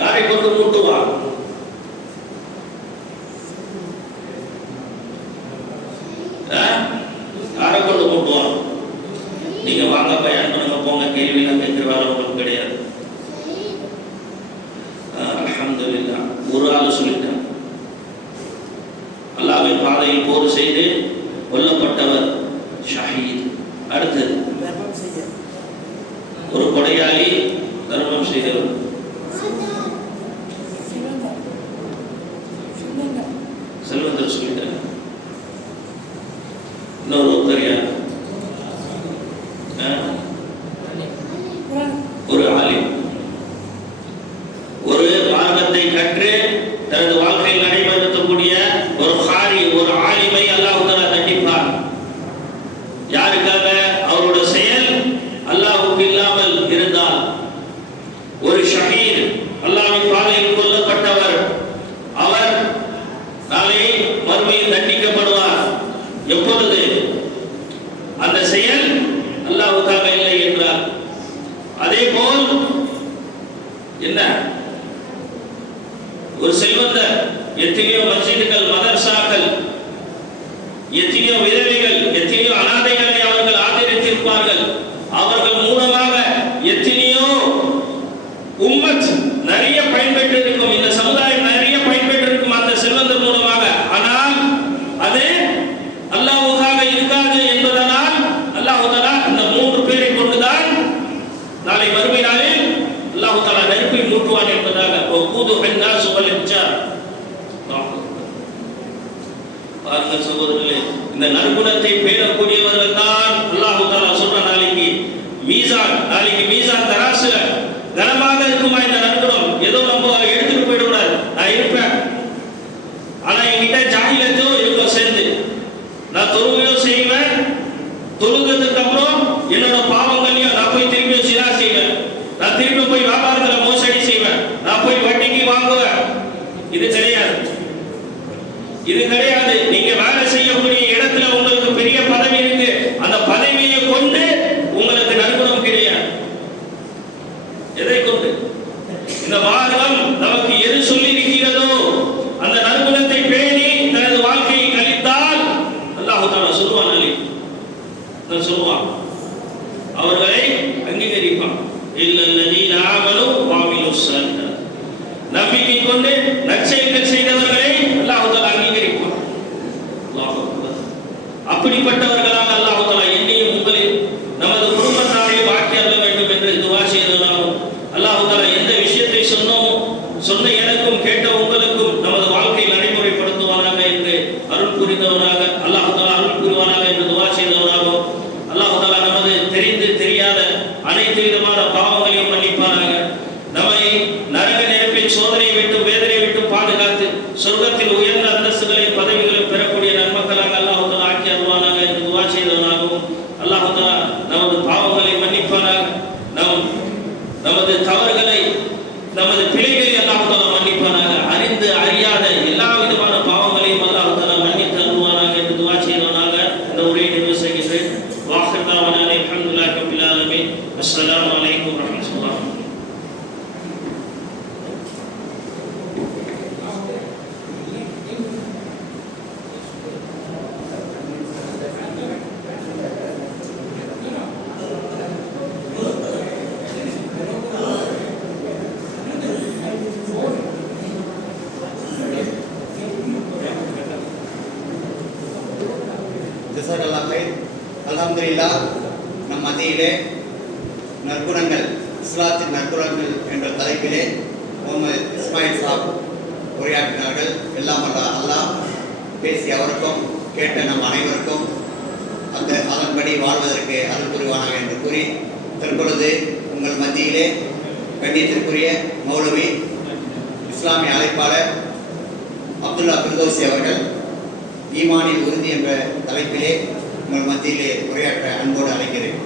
யாரை கொண்டு மூட்டுவான்? யாரை கொண்டு மூட்டுவான்? நீங்க வாங்க பயன் பண்ணுங்க, போங்க, கேள்வியெல்லாம் கேட்கிற வேலை உங்களுக்கு கிடையாது. அல்ஹம்துலில்லாஹ். ஒரு ஆள் சொல்லிட்டான். அல்லாஹ்வின் பாதையில் போர் செய்து கொல்லப்பட்டவர் ஷஹீத். அடுத்தது ஒரு கொடையாளி, தர்மம் செய்தவர். செல்வந்தர் சொல்லிட்டார். இன்னொரு தெரியாது. ஒரு ஆலிம், ஒரு மார்க்கத்தை கற்று தனது வாழ்க்கையில் நடைபெறக்கூடிய ஒரு காரி, ஒரு ஆலிமை அல்லாஹ் தஆலா தண்டிப்பார். யாருக்காக? அவரோட செயல் அல்லாஹ்வுக்கு இல்லாமல் இருந்தால். ஒரு ஷஹீத், அல்லாஹ்வின் பாதையில் கொல்லப்பட்டவர், அவர் நாளை மறுமையில் தண்டிக்கப்படுவார். எப்பொழுது? அந்த செயல் அல்லாஹ்வுக்காக இல்லை என்றால். அதே போல் என்ன, ஒரு செல்வந்தர், எத்தனையோ மஸ்ஜிதுகள், மதரசாக்கள் எத்தனையோ விதவைகள், எத்தனையோ அனாதைகளை அவர்கள் ஆதரித்திருப்பார்கள். அவர்கள் மூலமாக எத்தனையோ உம்மத் நிறைய பயன்பெற்று இருக்கும், இந்த சமுதாயம் நிறைய பயன்பெற்று இருக்கும் அந்த செல்வந்தர் மூலமாக. ஆனால் அது அல்லாஹ்வுக்காக இருக்காது என்பதனால் அல்லாஹ் தஆலா இந்த 3 பேரை கொண்டுதான் நாளை மறுமை நாளில் அல்லாஹ் தஆலா நெருப்பை மூட்டுவான் என்பதாக வகூதுஹன் நாஸ் வல் இன்ஜார். பாருங்கள் சகோதரர்களே, இந்த நற்குணத்தை பேணக்கூடியவர்கள் தான் அல்லாஹ் தஆலா சொல்ற நாளைக்கு மீசான் தராசுல கனமாக இருக்குமா இந்த நற்குணம்? ஏதோ நம்ம எடுத்துட்டு போயிடக்கூடாது. நான் இருப்பேன், ஆனா என்கிட்ட ஜாஹிலத்தோ இருக்கும் சேர்ந்து நான் தொழுகையோ செய்வேன், தொழுகிறதுக்கு அப்புறம் என்னோட பாவங்களையும் நான் போய் திருப்பி சிலா செய்வேன், நான் திருப்பி போய் வியாபாரத்துல மோசடி செய்வேன், நான் போய் வட்டிக்கு வாங்குவேன். இது கிடையாது, இது கிடையாது. நீங்க வேலை செய்யக்கூடிய இடத்துல உங்களுக்கு பெரிய பதவி இருக்கு, அந்த பதவியை கொண்டு உங்களுக்கு நற்குணம் கிடையாது. எதை கொண்டு? இந்த மார்க்கம் நமக்கு எது சொல்லி இருக்கிறதோ அந்த நற்குணத்தை பேணி தனது வாழ்க்கையை கழித்தால் அல்லாஹ் தஆலா சொல்லுவான், அவர்களை அங்கீகரிப்பான். இல்லல்லதீன ஆமனு வஅமிலுஸ் ஸாலிஹாத், நம்பிக்கை கொண்டு நற்செயல்கள் செய்தவர்களை அல்லாஹ் தஆலா அங்கீகரிப்பான். அல்லாஹ் அக்பர். அப்படிப்பட்டவர்களாக அல்லாஹ் தஆலா என்னையும் உங்களையும் நமது குடும்பத்தாரையும் ஆக்கி அருள வேண்டும் என்று துஆ செய்தோம். அல்லாஹ் தஆலா எந்த விஷயத்தை சொன்ன எனக்கும் கேட்ட உங்களுக்கும் நமது வாழ்க்கையில் நடைமுறைப்படுத்துவானாக என்று அருள் புரிந்தவனாக அல்லாஹ் தஆலா அருள் புரிவானாக என்று துஆ செய்தவனாக அல்லாஹ் தஆலா நமது தெரிந்து தெரியாத அனைத்து விதமான பாவங்களையும் மன்னிப்பானாக. நம்மை நரக நெருப்பின் சோதனையை விட்டு வேதனை விட்டு பாதுகாத்து சொர்க்கத்தில் உயர்ந்த அந்தஸ்துகளை பதவிகளை பெறக்கூடிய நன்மக்களாக அல்லாஹ் தஆலா ஆக்கி அருள்வானாக என்று துஆ செய்தவனாகவும் அல்லாஹ் தஆலா நமது பாவங்களை மன்னிப்பானாக. நமது தவறுகளை, நமது பிழைகளை அல்லாஹ் தஆலா மன்னிப்பானாக. அறிந்து அறியாத எல்லா விதமான பாவங்களையும் அல்லாஹ் தஆலா மன்னித்து அருள்வானாக என்று துஆ செய்தவனாக இந்த உரையை நிறைவு செய்கிறேன். வாஹிர் தஅவானா அல்ஹம்துலில்லாஹி ரப்பில் ஆலமீன். அஸ்ஸலாமு அலைக்கும் வரஹ்மத்துல்லாஹ். அல்ஹம்துலில்லாஹ். நம் மத்தியிலே நற்குணங்கள், இஸ்லாத்தின் நற்குணங்கள் என்ற தலைப்பிலே முகமது இஸ்மாயில் சாப் உரையாற்றினார்கள். எல்லாம் அல்லாஹ் பேசி அவருக்கும் கேட்ட நம் அனைவருக்கும் அதன்படி வாழ்வதற்கு அருள் புரிவானாக என்று கூறி தற்பொழுது உங்கள் மத்தியிலே கண்ணியத்திற்குரிய மௌலவி இஸ்லாமிய அழைப்பாளர் அப்துல்லா ஃபிர்தௌசி அவர்கள் ஈமானில் உறுதி என்ற தலைப்பிலே உங்கள் மத்தியிலே உரையாற்ற அன்போடு அழைக்கிறேன்.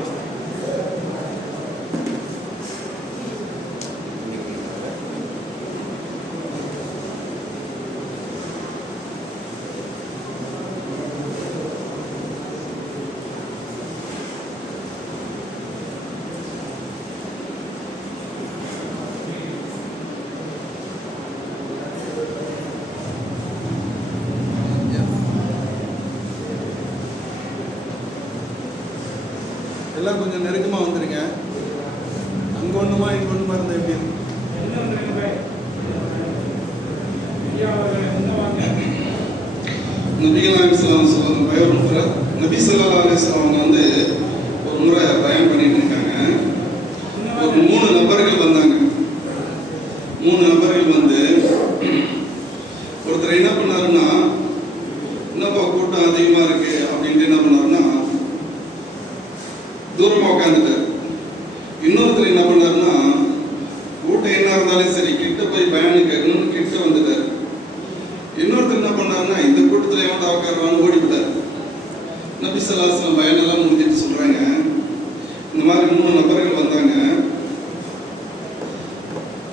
எல்லாம் கொஞ்சம் நெருக்கமாக வந்துடுங்க. அங்கே ஒன்றுமா இங்கே ஒன்றுமா இருந்தால் எப்படி இருக்கும்? நபிகள் நாயகம் சொல்லுவாங்க, நபி ஸல்லல்லாஹு அலைஹி வஸல்லம் வந்து ஒரு முறை பயன் பண்ணிட்டு இருக்காங்க. ஒரு 3 நபர்கள் வந்தாங்க. 3 நபர்கள் வந்து ஒருத்தர் என்ன பண்ணாருன்னா, என்னப்பா கூட்டம் அதிகமாக இருக்கு அப்படின்ட்டு என்ன பண்ணாருன்னா தூரமாக உட்காந்துட்டார். இன்னொருத்தர் என்ன பண்ணாருன்னா, கூட்டம் என்ன இருந்தாலும் சரி கிட்ட போய் பயணம் கேட்கணும்னு கிட்ட வந்துட்டார். இன்னொருத்தர் என்ன பண்ணாருன்னா, இந்த கூட்டத்தில் எவன்டா உட்காருவான்னு ஓடிவிட்டார். நபி ஸல்லல்லாஹு அலைஹி வஸல்லம் பயனெல்லாம் முடிஞ்சிட்டு சொல்றாங்க, இந்த மாதிரி 3 நபர்கள் வந்தாங்க,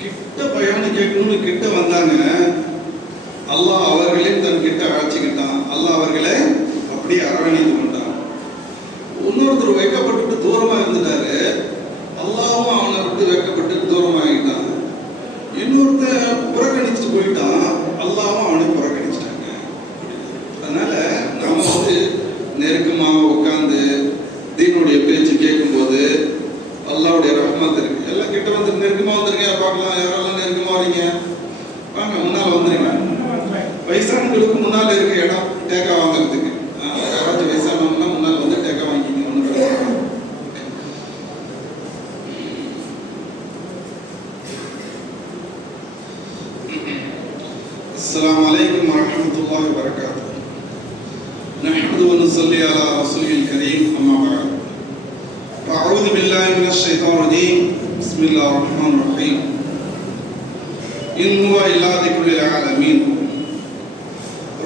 கிட்ட பயணம் கேட்கணும்னு கிட்ட வந்தாங்க. அல்லாஹ் அவர்களையும் தன் கிட்ட அழைச்சிக்கிட்டான். அல்லாஹ் அவர்களை அப்படியே அரவணைத்து கொண்டான். இன்னொருத்தர் வைக்கப்பட்டு தூரமா இருந்துட்டாரு. அல்லாவும் அவனை விட்டு வைக்கப்பட்டு தூரமாகிட்டான். இன்னொருத்தர் புறக்கணிச்சுட்டு போயிட்டான். அல்லாவும் அவனை புறக்கணிச்சிட்டாங்க. அதனால நாம வந்து السلام عليكم ورحمة الله وبركاته. نحمد ونصلي على رسوله الكريم أما بعد. أعوذ بالله من الشيطان الرجيم. بسم الله الرحمن الرحيم. إن هو إلا ذكر للعالمين.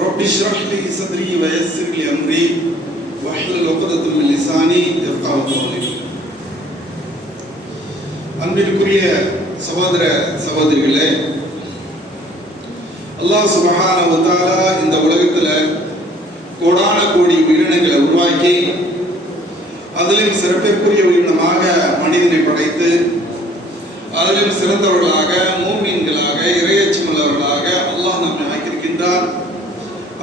رب اشرح لي صدري ويسر لي أمري واحلل عقدة من لساني يفقهوا قولي. அன்பிற்குரிய சகோதர சகோதரிகளே, அல்லாஹ் சுப்ஹானஹு வ தஆலா இந்த உலகத்துல கோடான கோடி உயிரினங்களை உருவாக்கி அதிலும் சிறப்பிற்குரிய உயிரினமாக மனிதனை படைத்து அதிலும் சிறந்தவர்களாக மூமின்களாக இறையச்சமுள்ளவர்களாக அல்லாஹ் நம்மை ஆக்கியிருக்கின்றார்.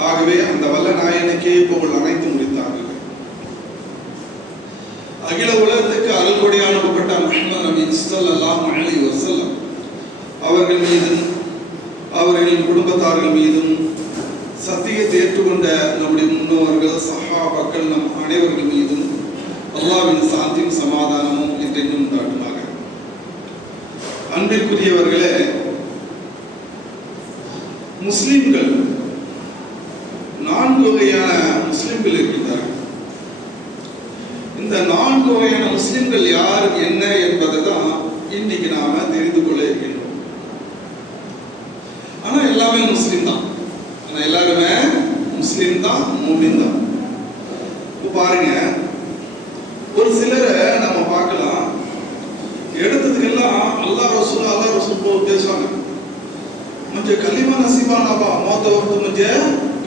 ஆகவே அந்த வல்ல நாயனுக்கே புகழ் அனைத்து முடித்தார்கள். அகில உலகத்துக்கு அருள்கொடை அனுப்பப்பட்ட முஹம்மது நபி ஸல்லல்லாஹு அலைஹி வஸல்லம் அவர்கள் மீதும் அவர்களின் குடும்பத்தார்கள் மீதும் சத்தியத்தை ஏற்றுக்கொண்ட நம்முடைய முன்னோர்கள் சஹாபாக்கள் நம் அனைவர்கள் மீதும் அல்லாஹ்வின் சாந்தியும் சமாதானமும் என்றென்றும் உண்டாகுமாக. அன்பிற்குரியவர்களே, முஸ்லிம்கள் 4 வகையான முஸ்லிம்கள் இருக்கின்றார்கள். இந்த 4 வகையான முஸ்லிம்கள் யார் என்ன என்பதை தான் இன்னைக்கு நாம தெரிந்து கொள்ள இருக்கின்றோம். ஆனா எல்லாமே முஸ்லிம் தான். ஆனா எல்லாருமே முஸ்லிம் தான், மூமின் தான். பாருங்க, ஒரு சிலரை நம்ம பார்க்கலாம், எடுத்ததுக்கெல்லாம் அல்லாஹ் ரசூல் பேசுவாங்க. मुझे कलीमा नसीबाना बा मौत वक्त मुझे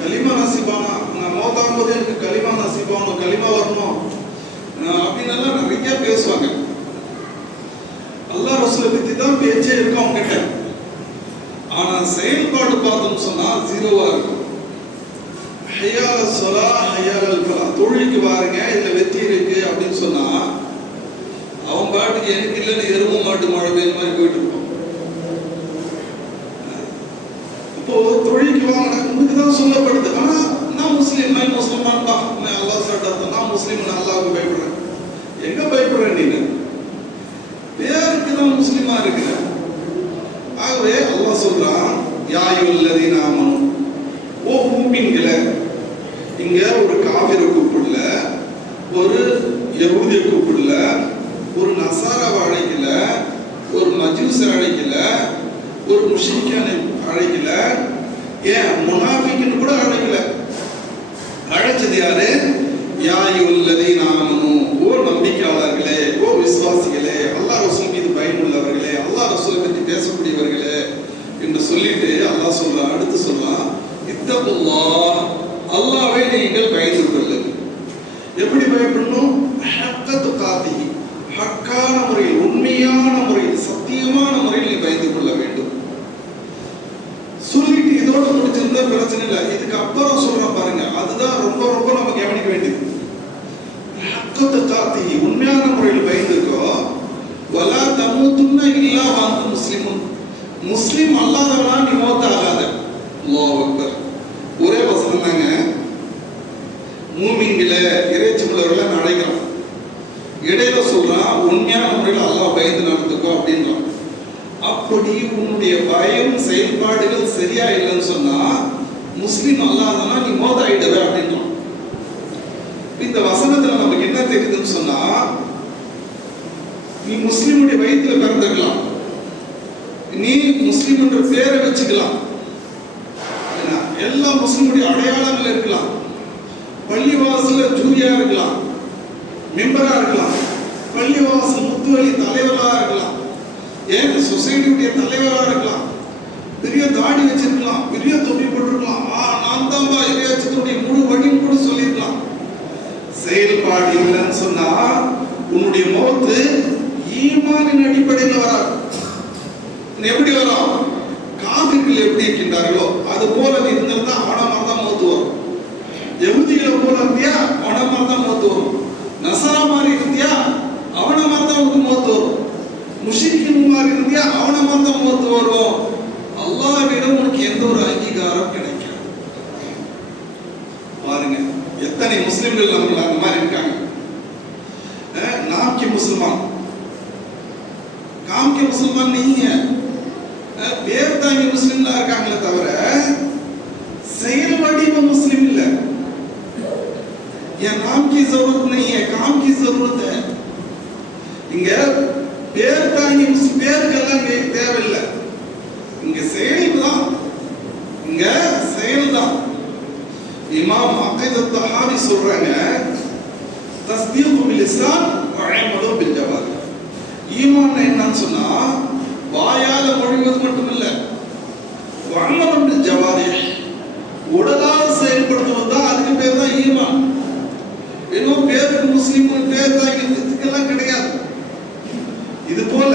कलीमा नसीबाना நான் மௌத்தாகும்போது எனக்கு கலிமா நசீபாகணும், கலிமா வரணும் அப்படின்னெல்லாம் நிறைய பேசுவாங்க. அல்லாஹ் ரசூலை பத்தி தான் பேச்சே இருக்கும் அவங்க கிட்ட. ஆனா செயல்பாடு பார்த்தோம்னு சொன்னா ஜீரோவா இருக்கும். ஹையால சொலா ஹையால ஃபலா, தொழிலுக்கு வாருங்க இதுல வெற்றி இருக்கு அப்படின்னு சொன்னா அவன் பாட்டுக்கு எனக்கு இல்லைன்னு எரும மாட்டு மழை பெய்ய மாதிரி போயிட்டு இருப்பான். இப்போ தொழிலுக்கு வாங்க உங்களுக்கு தான் சொல்லப்படுது. ஆனா நான் முஸ்லீம், நான் முஸ்லிமான்பா, நான் அல்லாஹ் சொல்லிட்டு நான் முஸ்லீம், நான் அல்லாஹ்வுக்கு பயப்படுறேன். எங்க பயப்படுறேன்? நீங்க பேருக்கு தான் முஸ்லிமா இருக்கிற. ஆகவே அல்லாஹ் சொல்றான், யா அய்யுஹல்லதீன ஆமனூ, ஓ மூமின்களே. இங்க ஒரு காஃபிரை கூப்பிடல, ஒரு யஹூதியை கூப்பிடல, ஒரு நசாராவை அழைக்கல, ஒரு மஜூஸை அழைக்கல, ஒரு முஷ்ரிக்கானை அழைக்கல, ஏன் முனாஃபிக்னு கூட அழைக்கல. அழைச்சது யாரு? யா அய்யுஹல்லதீன ஆமனூ, ஓ நம்பிக்கையாளர்களே, ஓ விசுவாசிகளே, அல்லாஹ் ரசூல் மீது பயனுள்ளவர்களே, அல்லாஹ் ரசூலை பற்றி பேசக்கூடியவர்களே என்று சொல்லிட்டு அல்லாஹ் சொல்றான். அடுத்து சொல்றான், இத்தகுல்லாஹ், அல்லாஹ்வை நீங்கள் பயந்து கொள்ளுங்கள். எப்படி பயப்படணும்? ஹக்க துகாத்திஹி, ஹக்கான முறையில், உண்மையான முறையில், சத்தியமான முறையில் நீ பயந்து கொள்ள வேண்டும். சொல்லிட்டு இதோட முடிச்சிருந்தா பிரச்சனை இல்லை. இதுக்கு அப்புறம் சொல்றேன் பாருங்க, அதுதான் ரொம்ப ரொம்ப நம்ம கவனிக்க வேண்டியது. ஹக்க துகாத்திஹி, உண்மையான முறையில் பயந்துக்கோ. வலா தமூதுன்ன இல்லா வஅன்தும் முஸ்லிமூன், முஸ்லிம் அல்லாதவனா நீ மௌத்தாகாத. அல்லாஹ் அக்பர். ஒரே வசனம் தாங்க. மூமின்களை இறைச்சமுள்ளவர்களை அழைக்கிறான். இடையில சொல்றான், உண்மையான முறையில் அல்லாஹ் பயந்து நடந்துக்கோ அப்படின்றான். அப்படி உன்னுடைய பயம் செயல்பாடுகள் சரியா இல்லைன்னு சொன்னா முஸ்லிம் அல்லாதவனா நீ மௌத்தாயிடுவே அப்படின்றான். இந்த வசனத்துல நமக்கு என்ன தெரியுதுன்னு சொன்னா, நீ முஸ்லிமுடைய வயிற்றுல பிறந்துக்கலாம், நீ முஸ்லிம் என்ற பேரை வச்சுக்கலாம், எல்லா முஸ்லிமுடைய அடையாளங்கள் இருக்கலாம், பள்ளிவாசல ஜூரியா இருக்கலாம், மெம்பரா இருக்கலாம், பள்ளிவாசல் முத்துவலி தலைவராக இருக்கலாம், ஏன் சொசைட்டியுடைய தலைவராக இருக்கலாம், பெரிய தாடி வச்சிருக்கலாம், பெரிய தொப்பி போட்டிருக்கலாம், நான் தான் இறையாச்சத்துடைய முழு வழியும் கூட சொல்லியிருக்கலாம். செயல்பாடு இல்லைன்னு சொன்னா உன்னுடைய மௌத்து ஈமானின் அடிப்படையில் வராது. எப்படி வரும்? காபிர்கள் எப்படி இருக்கின்றார்களோ அது போல நீ இருந்தா அவன மாதிரி தான் மௌத்து வரும். யஹூதிகளை போல இருந்தியா அவன மாதிரி தான் மௌத்து வரும். நசரா மாதிரி இருந்தியா அவன மாதிரி தான் உனக்கு மௌத்து வரும். முஷ்ரிக்கின் மாதிரி இருந்தியா அவன மாதிரி தான் மௌத்து வரும். அல்லாஹ்விடம் உனக்கு எந்த ஒரு அங்கீகாரம் கிடைக்காது. பாருங்க எத்தனை முஸ்லிம்கள் நம்ம அந்த மாதிரி இருக்காங்க. நாம் கி முஸ்லிமான், काम के मुसलमान नहीं है, பேர் தாங்கி முஸ்லிம்களா இருக்காங்களே தவிர की जरूरत नहीं है, काम की जरूरत है. இங்க பேர் தாங்கி பேருக்கெல்லாம் இங்க தேவையில்லை. இங்க செயல் தான், இங்க செயல் தான். இமாம் அகைதத் தஹாவி சொல்றாங்க, தஸ்தீக் பில் லிசான் வ அமலு பில் ஜவாரி. ஈமான் என்னன்னு சொன்னா வாயால மொழிவது மட்டும் இல்ல, வ அமலு பில் ஜவாரி, உடலால் செயல்படுத்துவது தான், அதுக்கு பேர் தான் ஈமான். இன்னும் பேருக்கு முஸ்லீம் பேர் தாங்கி இதுக்கெல்லாம் கிடையாது. இது போல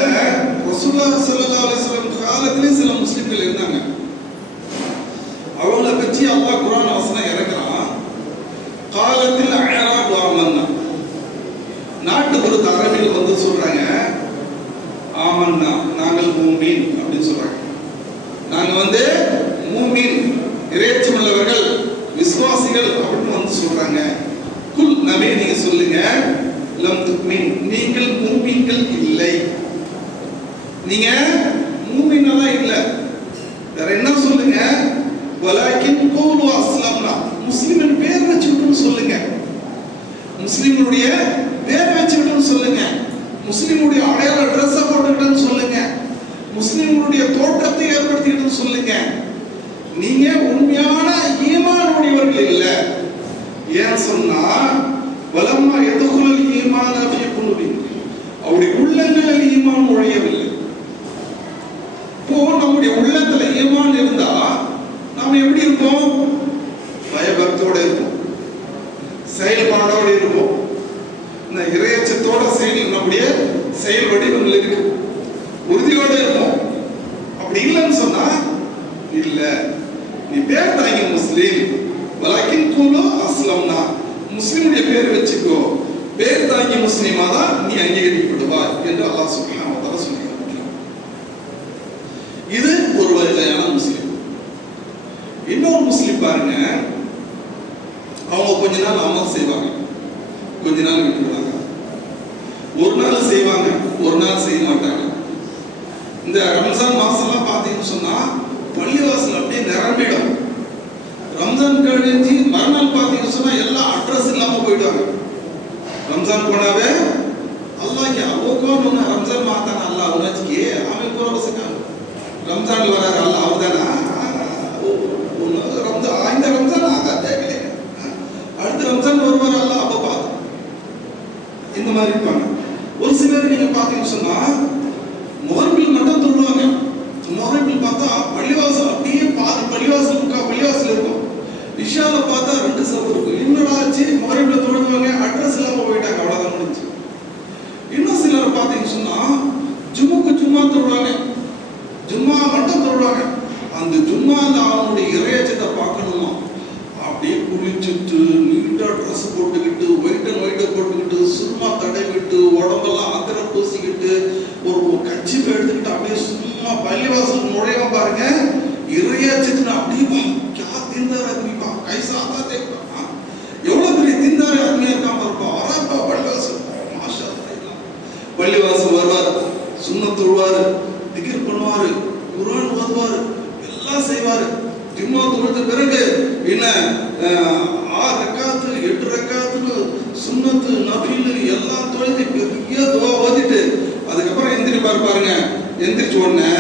ரசூலுல்லாஹி ஸல்லல்லாஹு அலைஹி வஸல்லம் காலத்திலே சில முஸ்லிம்கள் இருந்தாங்க. அவங்கள பற்றி அல்லாஹ் குர்ஆன் வசனம் இறக்குறான். காலத்தில் அஅராபு ஆமன்னா, நாட்டுப்புற அரபிகள் வந்து சொல்றாங்க, ஆமன்னா நாங்கள் மூமின் அப்படின்னு சொல்றாங்க. நாங்க வந்து மூமின், இறையச்சம் உள்ளவர்கள், விசுவாசிகள் அப்படின்னு வந்து சொல்றாங்க. குல் நபி நீங்க சொல்லுங்க, லம் துக்மின், நீங்கள் மூமின்கள் இல்லை, நீங்க மூமினலா இல்ல. வேற என்ன சொல்லுங்க, வலாக்கின் கூலு அஸ்லம்னா, முஸ்லிமின் பேர் வச்சுக்கிட்டு சொல்லுங்க, முஸ்லிமுடைய பேர் வச்சுக்கிட்டு சொல்லுங்க, முஸ்லிமுடைய அடையாள ட்ரெஸ் போட்டுக்கிட்டு சொல்லுங்க, முஸ்லிமுடைய தோற்றத்தை ஏற்படுத்திக்கிட்டு சொல்லுங்க. நீங்க உண்மையான ஈமான் உடையவர்கள் இல்ல. ஏன் சொன்னா வலம்மா எதுகுல் ஈமான் ஃபீ குலூபி, அவருடைய உள்ளங்களில் ஈமான் நுழையவில்லை. இப்போ நம்முடைய உள்ளத்துல ஈமான் இருந்தா நாம எப்படி இருப்போம்? பயபக்தியோட இருப்போம், செயல்பாடோட இருப்போம், இந்த இறையச்சத்தோட செயல் நம்முடைய செயல் வடிவங்கள் இருக்கு, உறுதியோட இருப்போம். அப்படி இல்லைன்னு சொன்னா இல்ல, நீ பேர் தாங்கி முஸ்லீம், வலாக்கின் கூலு அஸ்லம்னா, முஸ்லிமுடைய பேர் வச்சுக்கோ, பேர் தாங்கி முஸ்லீமா தான் நீ அங்கீகரிக்கப்படுவாய் என்று அல்லாஹ் சுப்ஹானஹு வ தஆலா சொல்கிறார். இது ஒரு வகையான முஸ்லிம். இன்னொரு முஸ்லிம் பாருங்க, அவங்க கொஞ்ச நாள் அமல் செய்வாங்க, கொஞ்ச நாள் விட்டுருவாங்க, ஒரு நாள் செய்வாங்க, ஒரு நாள் செய்ய மாட்டாங்க. இந்த ரம்ஜான் மாசம்லாம் பார்த்தீங்கன்னு சொன்னா பள்ளிவாசல் அப்படியே நிரம்பிடும். ரம்ஜான் கழிஞ்சு மறுநாள் பார்த்தீங்கன்னு சொன்னா எல்லாம் அட்ரஸ் இல்லாம போயிடுவாங்க. रमजान कोणावे अल्लाह क्या वो कौन होना रमजान माता ना अल्लाह होना चाहिए हमें कौन हो सका रमजान वाला अल्लाह होता ना रमजान आइंदा रमजान आगा जाएगा அடுத்த ரம்ஜான் வருவார் அல்லாஹ் அப்ப பாத்து இந்த மாதிரி இருப்பாங்க. ஒரு சிலர் நீங்க பாத்தீங்கன்னு சொன்னா முஹர்ரிபில் மட்டும் தொழுவாங்க. முஹர்ரிபில் பார்த்தா பள்ளிவாசல் அப்படியே பாதி பள்ளிவாசல் பள்ளிவாசல் இருக்கும். இஷால பார்த்தா 2 சஃப் இருக்கும். என்னடா ஆச்சு? முஹர்ரிபில் தொழுவாங்க, அட்ரஸ் இல்லாம போயிட்டாங்க, அவ்வளவுதான் முடிஞ்சு. இன்னும் சிலர் பாத்தீங்கன்னு சொன்னா ஜும்மாக்கு ஜும்மா தொழுவாங்க, ஜும்மா மட்டும் தொழுவாங்க. அந்த ஜும்மால அவனுடைய இறையச்சத்தை பார்க்கணுமா, அப்படியே குளிச்சுட்டு நீட்டா ட்ரெஸ் போட்டுக்கிட்டு ஒயிட் அண்ட் ஒயிட்டை போட்டுக்கிட்டு சும்மா தடவிட்டு உடம்பெல்லாம் அத்தனை பூசிக்கிட்டு ஒரு கச்சிப்பை எடுத்துக்கிட்டு அப்படியே சும்மா பள்ளிவாசல் நுழையாம பாருங்க, இறையாச்சத்துன்னு அப்படியே क्या दीनदार आदमी बा कैसा आता देखो எவ்வளவு பெரிய दीनदार आदमी இருக்கான் பாருப்பா, வராப்பா பள்ளிவாசல் மாஷாஅல்லாஹ். பள்ளிவாசல் வருவார், சுன்னத் தொழுவார், திக்ர் பண்ணுவார், குர்ஆன் ஓதுவார், எல்லாம் செய்வார். ஜும்மா தொழுத பிறகு என்ன 6 ரக்காத்து 8 ரக்காத்துன்னு சுன்னத்து நஃபில் எல்லாம் தொழுது பெரிய துஆ ஓதிட்டு அதுக்கப்புறம் எந்திரிப்பார் பாருங்க. எந்திரிச்ச உடனே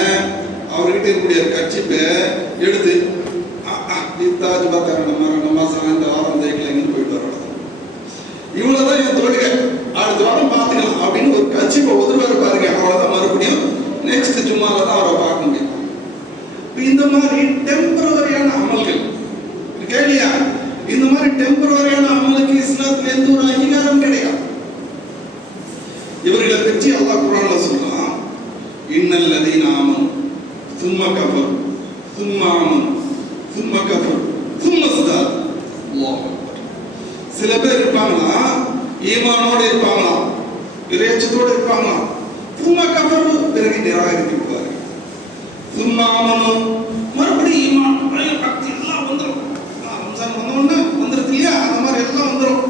அவர்கிட்ட இருக்கக்கூடிய கட்சிப்பை எடுத்து தாஜ் பார்த்தாங்க நம்ம சாயந்த வாரம் தேய்க்கலைங்கன்னு போயிட்டு வர இவ்வளவுதான் என் தொழுகை, அடுத்த வாரம் பார்த்துக்கலாம் அப்படின்னு ஒரு கட்சிப்பை உதவாரு பாருங்க. அவ்வளவுதான், மறுபடியும் நெக்ஸ்ட் ஜும்மால தான் அவரை பார்க்க முடியும். இந்த மாதிரி டெம்பரவரியான அமல்கள் கேள்வியா, இந்த மாதிரி டெம்பரவரியான அமலுக்கு இஸ்லாத்துல எந்த ஒரு அங்கீகாரம் கிடையாது. இவர்களை பற்றி அல்லாஹ் குர்ஆன்ல சொல்றான், இன்னல்லதீன ஆமனு சும்ம கஃபர் சும்ம ஆமனு சும்ம கஃபர் சும்ம இஸ்தாத். அல்லாஹ் அக்பர். சில பேர் இருப்பாங்களா ஈமானோட இருப்பாங்களா, இறையச்சத்தோட இருப்பாங்களா, சும்ம கஃபர் பிறகு நிராகரித்து விடுவார்கள். சும்மாமனும் மறுபடியும் ஈமான் பக்தி எல்லாம் வந்துடும். ரம்ஜான் வந்தோடனே வந்துருது இல்லையா, அந்த மாதிரி எல்லாம் வந்துடும்.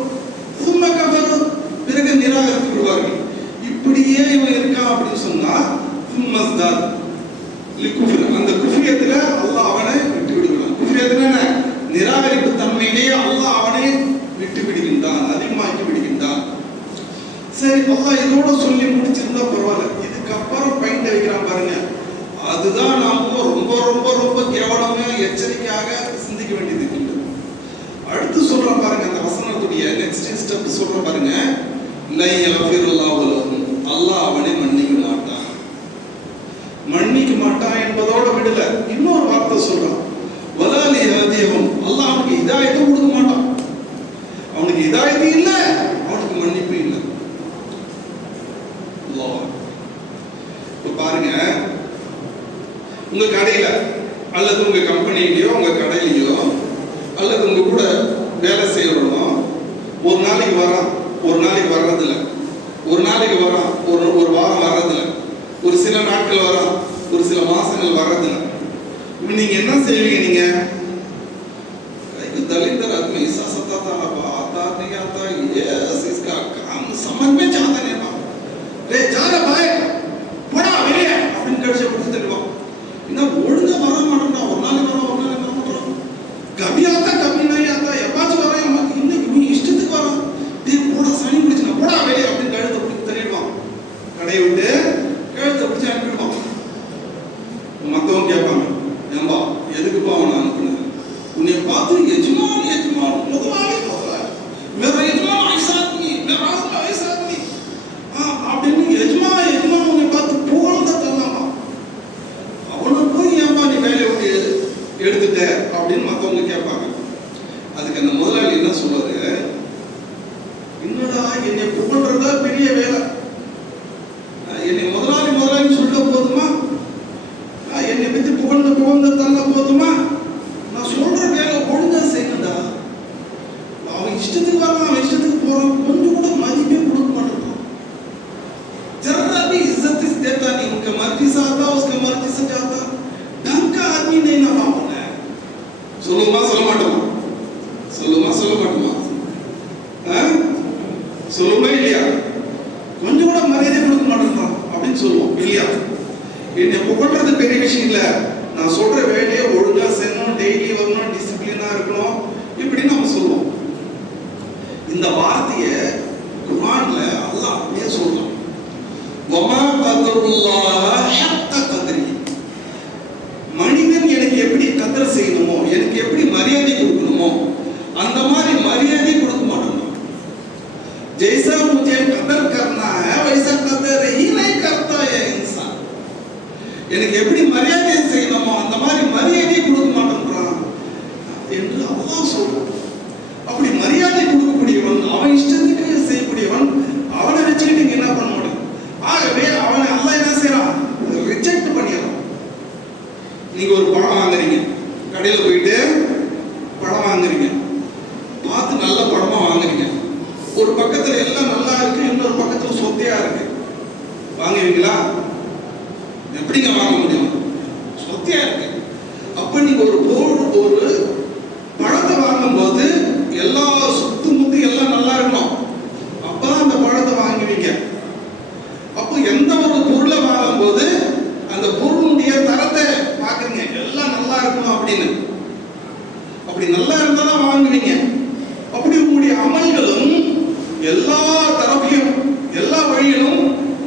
சும்மா கஃபர் பிறகு நிராகரித்து விடுவார்கள். இப்படியே இவன் இருக்கான் அப்படின்னு சொன்னா சும்மஸ்தாத் லிகுஃப்ர், அந்த குஃப்ரியத்துல அல்லாஹ் அவனை விட்டு விடுவான். குஃப்ரியத்துல நிராகரிப்பு தன்மையிலேயே அல்லாஹ் அவனை விட்டு விடுகின்றான், அதிகமாக்கி விடுகின்றான். சரி, அல்லாஹ் இதோட சொல்லி முடிச்சிருந்தா பரவாயில்ல. இதுக்கப்புறம் பாயிண்ட் வைக்கிறான் பாருங்க, அதுதான் நாம ரொம்ப ரொம்ப ரொம்ப கேவலமா எச்சரிக்கையாக சிந்திக்க வேண்டியது இல்லை. அடுத்து சொல்ற பாருங்க, அந்த வசனத்துடைய நெக்ஸ்ட் ஸ்டெப் சொல்ற பாருங்க, லை யஃபிருல்லாஹு லஹும், அல்லாஹ் அவனை மன்னிக்க மாட்டான். மன்னிக்க மாட்டான் என்பதோட விடல, இன்னொரு வார்த்தை சொல்றான், வலா லிஹதியஹும், அல்லாஹ் அவனுக்கு ஹிதாயத்தை கொடுக்க மாட்டான். அவனுக்கு ஹிதாயத்து இல்ல, அவனுக்கு மன்னிப்பு இல்லை. பாருங்க, உங்க கடையில அல்லது உங்க கம்பெனிலயோ உங்க கடையிலயோ அல்லது உங்க கூட வேலை செய்யறோம், ஒரு நாளைக்கு வரான், ஒரு நாளைக்கு வர்றதில்ல, ஒரு நாளைக்கு வரான், ஒரு வாரம் வர்றதில்ல, ஒரு சில நாட்கள் வரான், ஒரு சில மாசங்கள் வர்றதில்ல. நீங்க என்ன செய்வீங்க? நீங்க दलिंदर आदमी ऐसा सताता आता नहीं आता, ये इसका काम समझ में चाहता नहीं था, रे जा रे भाई போடா வெளியே அப்படின்னு கடிச்சு கொடுத்து தெரியும். இன்னும் ஒழுங்கா வர மாட்டேன்னா, ஒரு நாளைக்கு வர மாட்டோம், கபி ஆத்தா கபி நாய் ஆத்தா, எப்பாச்சும் வரேன், இன்னும் இவன் இஷ்டத்துக்கு வரான், டே போடா சனி பிடிச்சுனா போடா வெளியே அப்படின்னு கழுத்தை பிடிச்சி தள்ளிடுவான். கடையை விட்டு கழுத்தை பிடிச்சி அனுப்பிடுவான். மற்றவங்க கேட்பாங்க, ஏன்பா எதுக்குப்பா அவனை அனுப்புனேன்? उन्हें बात यजमान यजमान முதலாளி முதலாளி मेरा यजमान ऐसा आदमी मेरा ऐसा आदमी அப்படின்னு यजमान यजमान உன்னை பார்த்து புகழ்ந்த தரலாமா? அவனை போய் ஏன்பா நீ வேலையை விட்டு எடுத்துட்ட அப்படின்னு மற்றவங்க கேட்பாங்க. அதுக்கு அந்த முதலாளி என்ன சொல்றாரு, என்னடா என்னை புகழ்றதா பெரிய வேலை, என்னை முதலாளி முதலாளி சொல்ல போதுமா? என்னை பத்தி புகழ்ந்த தரல போதுமா? நான் சொல்ற வேலை ஒழுங்கா செய்யணும்டா. அவன் இஷ்டத்துக்கு வரான், அவன் இஷ்டத்துக்கு போறான், கொஞ்சம் கூட மதிப்பே கொடுக்க மாட்டான். जरा भी इज्जत इस देता नहीं, उनका मर्जी से आता, उसका मर्जी से जाता, ढंग का आदमी नहीं ना मालूम है. சொல்லுமா சொல்ல மாட்டோமா? சொல்லுமா சொல்ல மாட்டோமா? சொல்லுமா இல்லையா? கொஞ்சம் கூட மரியாதை கொடுக்க மாட்டான் அப்படின்னு சொல்லுவோம் இல்லையா? என்னை புகழ்றது பெரிய விஷயம் இல்ல, நான் சொல்ற வேலையை ஒழுங்கா செய்யணும், டெய்லி வரணும், டிசிப்ளினா இருக்கணும், இப்படி நம்ம சொல்லுவோம். இந்த வார்த்தையை குர்ஆன்ல அல்லாஹ் அப்படியே சொல்றான், வமா கதருல்லாஹ ஹக்க கத்ரி, மனிதன் எனக்கு எப்படி கதர் செய்யணுமோ, எனக்கு எப்படி மரியாதை கொடுக்கணுமோ அந்த மாதிரி மரியாதை கொடுக்க மாட்டான். जैसा मुझे कदर करना है वैसा कदर ही नहीं करता है इंसान. எனக்கு எப்படி மரியாதை செய்யணுமோ அந்த மாதிரி மரியாதை கொடுக்க மாட்டேன்றான் என்று அல்லாஹ் சொல்றான். அப்படி மரியாதை கொடுக்கக்கூடியவன், அவன் இஷ்டத்துக்கு செய்யக்கூடியவன், அவனை வச்சுக்கிட்டு நீங்க என்ன பண்ண முடியும்? ஆகவே அவனை அல்லாஹ் என்ன செய்யறான்? ரிஜெக்ட் பண்ணிடுறான். நீங்க ஒரு பழம் வாங்குறீங்க, கடையில போயிட்டு பழம் வாங்குறீங்க, பார்த்து நல்ல பழமா வாங்குறீங்க, ஒரு பக்கத்துல எல்லாம் நல்லா இருக்கு, இன்னொரு பக்கத்துல சொத்தையா இருக்கு, வாங்குவீங்களா? எப்படிங்க வாங்க முடியும்? சொத்தையா இருக்கு. அப்ப நீங்க ஒரு பழத்தை வாங்கும் போது எல்லா சுத்து முத்து எல்லாம் நல்லா இருக்கணும், அப்பதான் அந்த பழத்தை வாங்குவீங்க. அப்போ எந்த ஒரு பொருளை வாங்கும் போது அந்த பொருளுடைய தரத்தை பாக்குறீங்க, எல்லாம் நல்லா இருக்கணும் அப்படின்னு. அப்படி நல்லா இருந்தா தான் வாங்குவீங்க. அப்படி உங்களுடைய அமல்களும் எல்லா தரப்பையும் எல்லா வழியிலும்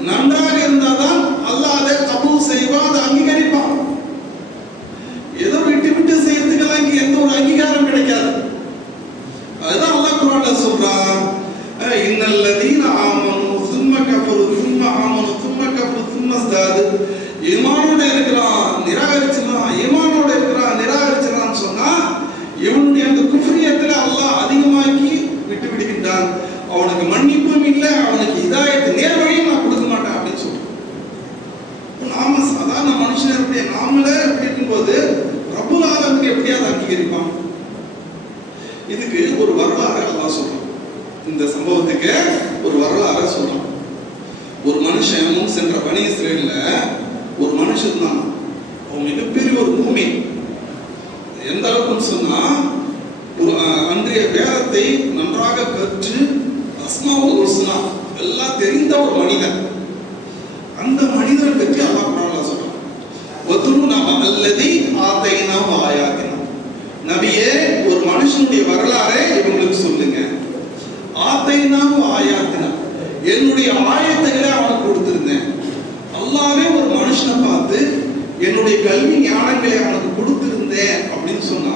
நன்றாக இருந்தாதான் அல்லாஹ் அதை கபூல் செய்வான், அதை அங்கீகரிப்பான். ஏதோ விட்டு விட்டு செய்யறதுக்கெல்லாம் இங்க எந்த ஒரு அங்கீகாரம் கிடைக்காது. அதுதான் அல்லாஹ் குர்ஆன்ல சொல்றான், இன்னல்லதீன ஆமனு சும்ம கஃபரு சும்ம ஆமனு சும்ம கஃபரு சும்ம இஸ்தாது, ஈமானோட இருக்கிறான் நிராகரிச்சான், ஈமானோட இருக்கிறான் நிராகரிச்சான்னு சொன்னா இவனுடைய அந்த குஃப்ரியத்துல அல்லாஹ் அதிகமாக்கி விட்டு விடுகின்றான். அவனுக்கு மன்னிப்பும் இல்லை, அவனுக்கு ஹிதாயத் நேர்வழியும் நான் கொடுக்க மாட்டேன் அப்படின்னு சொல்றான். நாம சாதாரண மனுஷனுடைய நாமளே எப்படி இருக்கும்போது ரப்புல் ஆலமீன் எப்படியாவது அங்கீகரிப்பான்? இதுக்கு ஒரு வரலாறு அல்லாஹ் சொல்றான். இந்த சம்பவத்துக்கு ஒரு வரலாறு சொல்றான். ஒரு மனுஷன் முன் சென்ற பனி இஸ்ரேல்ல ஒரு மனுஷன் தான், அவன் மிகப்பெரிய ஒரு பூமி. எந்த அளவுக்குன்னு சொன்னா, ஒரு அன்றைய வேதத்தை நன்றாக கற்று அஸ்மாவுல் ஹுஸ்னா எல்லாம் தெரிந்த ஒரு மனிதன். அந்த மனிதனை பற்றி அல்லாஹ் குர்ஆன்ல சொல்றான், வதுரு நப அல்லதி ஆதைனா ஆயாத்தினா, நபியே ஒரு மனுஷனுடைய வரலாறை இவங்களுக்கு சொல்லுங்க. ஆத்தைனாவு ஆயாத்தினா, என்னுடைய ஆயத்துகளை அவனுக்கு கொடுத்திருந்தேன். அல்லாவே ஒரு மனுஷனை பார்த்து என்னுடைய கல்வி ஞானங்களை அவனுக்கு கொடுத்திருந்தேன் அப்படின்னு சொன்னா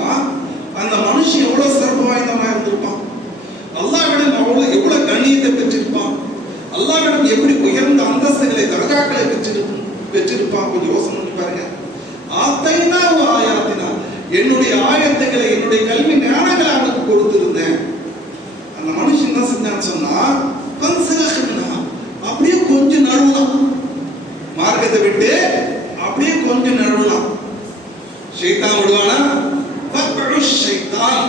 அந்த மனுஷன் எவ்வளவு சிறப்பு வாய்ந்தவனா இருந்திருப்பான், அல்லாஹ்விடம் எவ்வளவு கண்ணியத்தை பெற்றிருப்பான், அல்லாஹ்விடம் எப்படி உயர்ந்த அந்தஸ்துகளை தரஜாக்களை பெற்றிருப்பான். கொஞ்சம் யோசனை பண்ணி பாருங்க. ஆத்தைனாவு ஆயாத்தினா, என்னுடைய ஆயத்துகளை என்னுடைய கல்வி ஞானங்களை அவனுக்கு கொடுத்திருந்தேன். அந்த மனுஷன் என்ன செஞ்சான்னு சொன்னா அப்படியே கொஞ்சம் நழுவலாம், மார்க்கத்தை விட்டு அப்படியே கொஞ்சம் நழுவலாம். ஷைத்தான் விடுவானா? ஷைத்தான்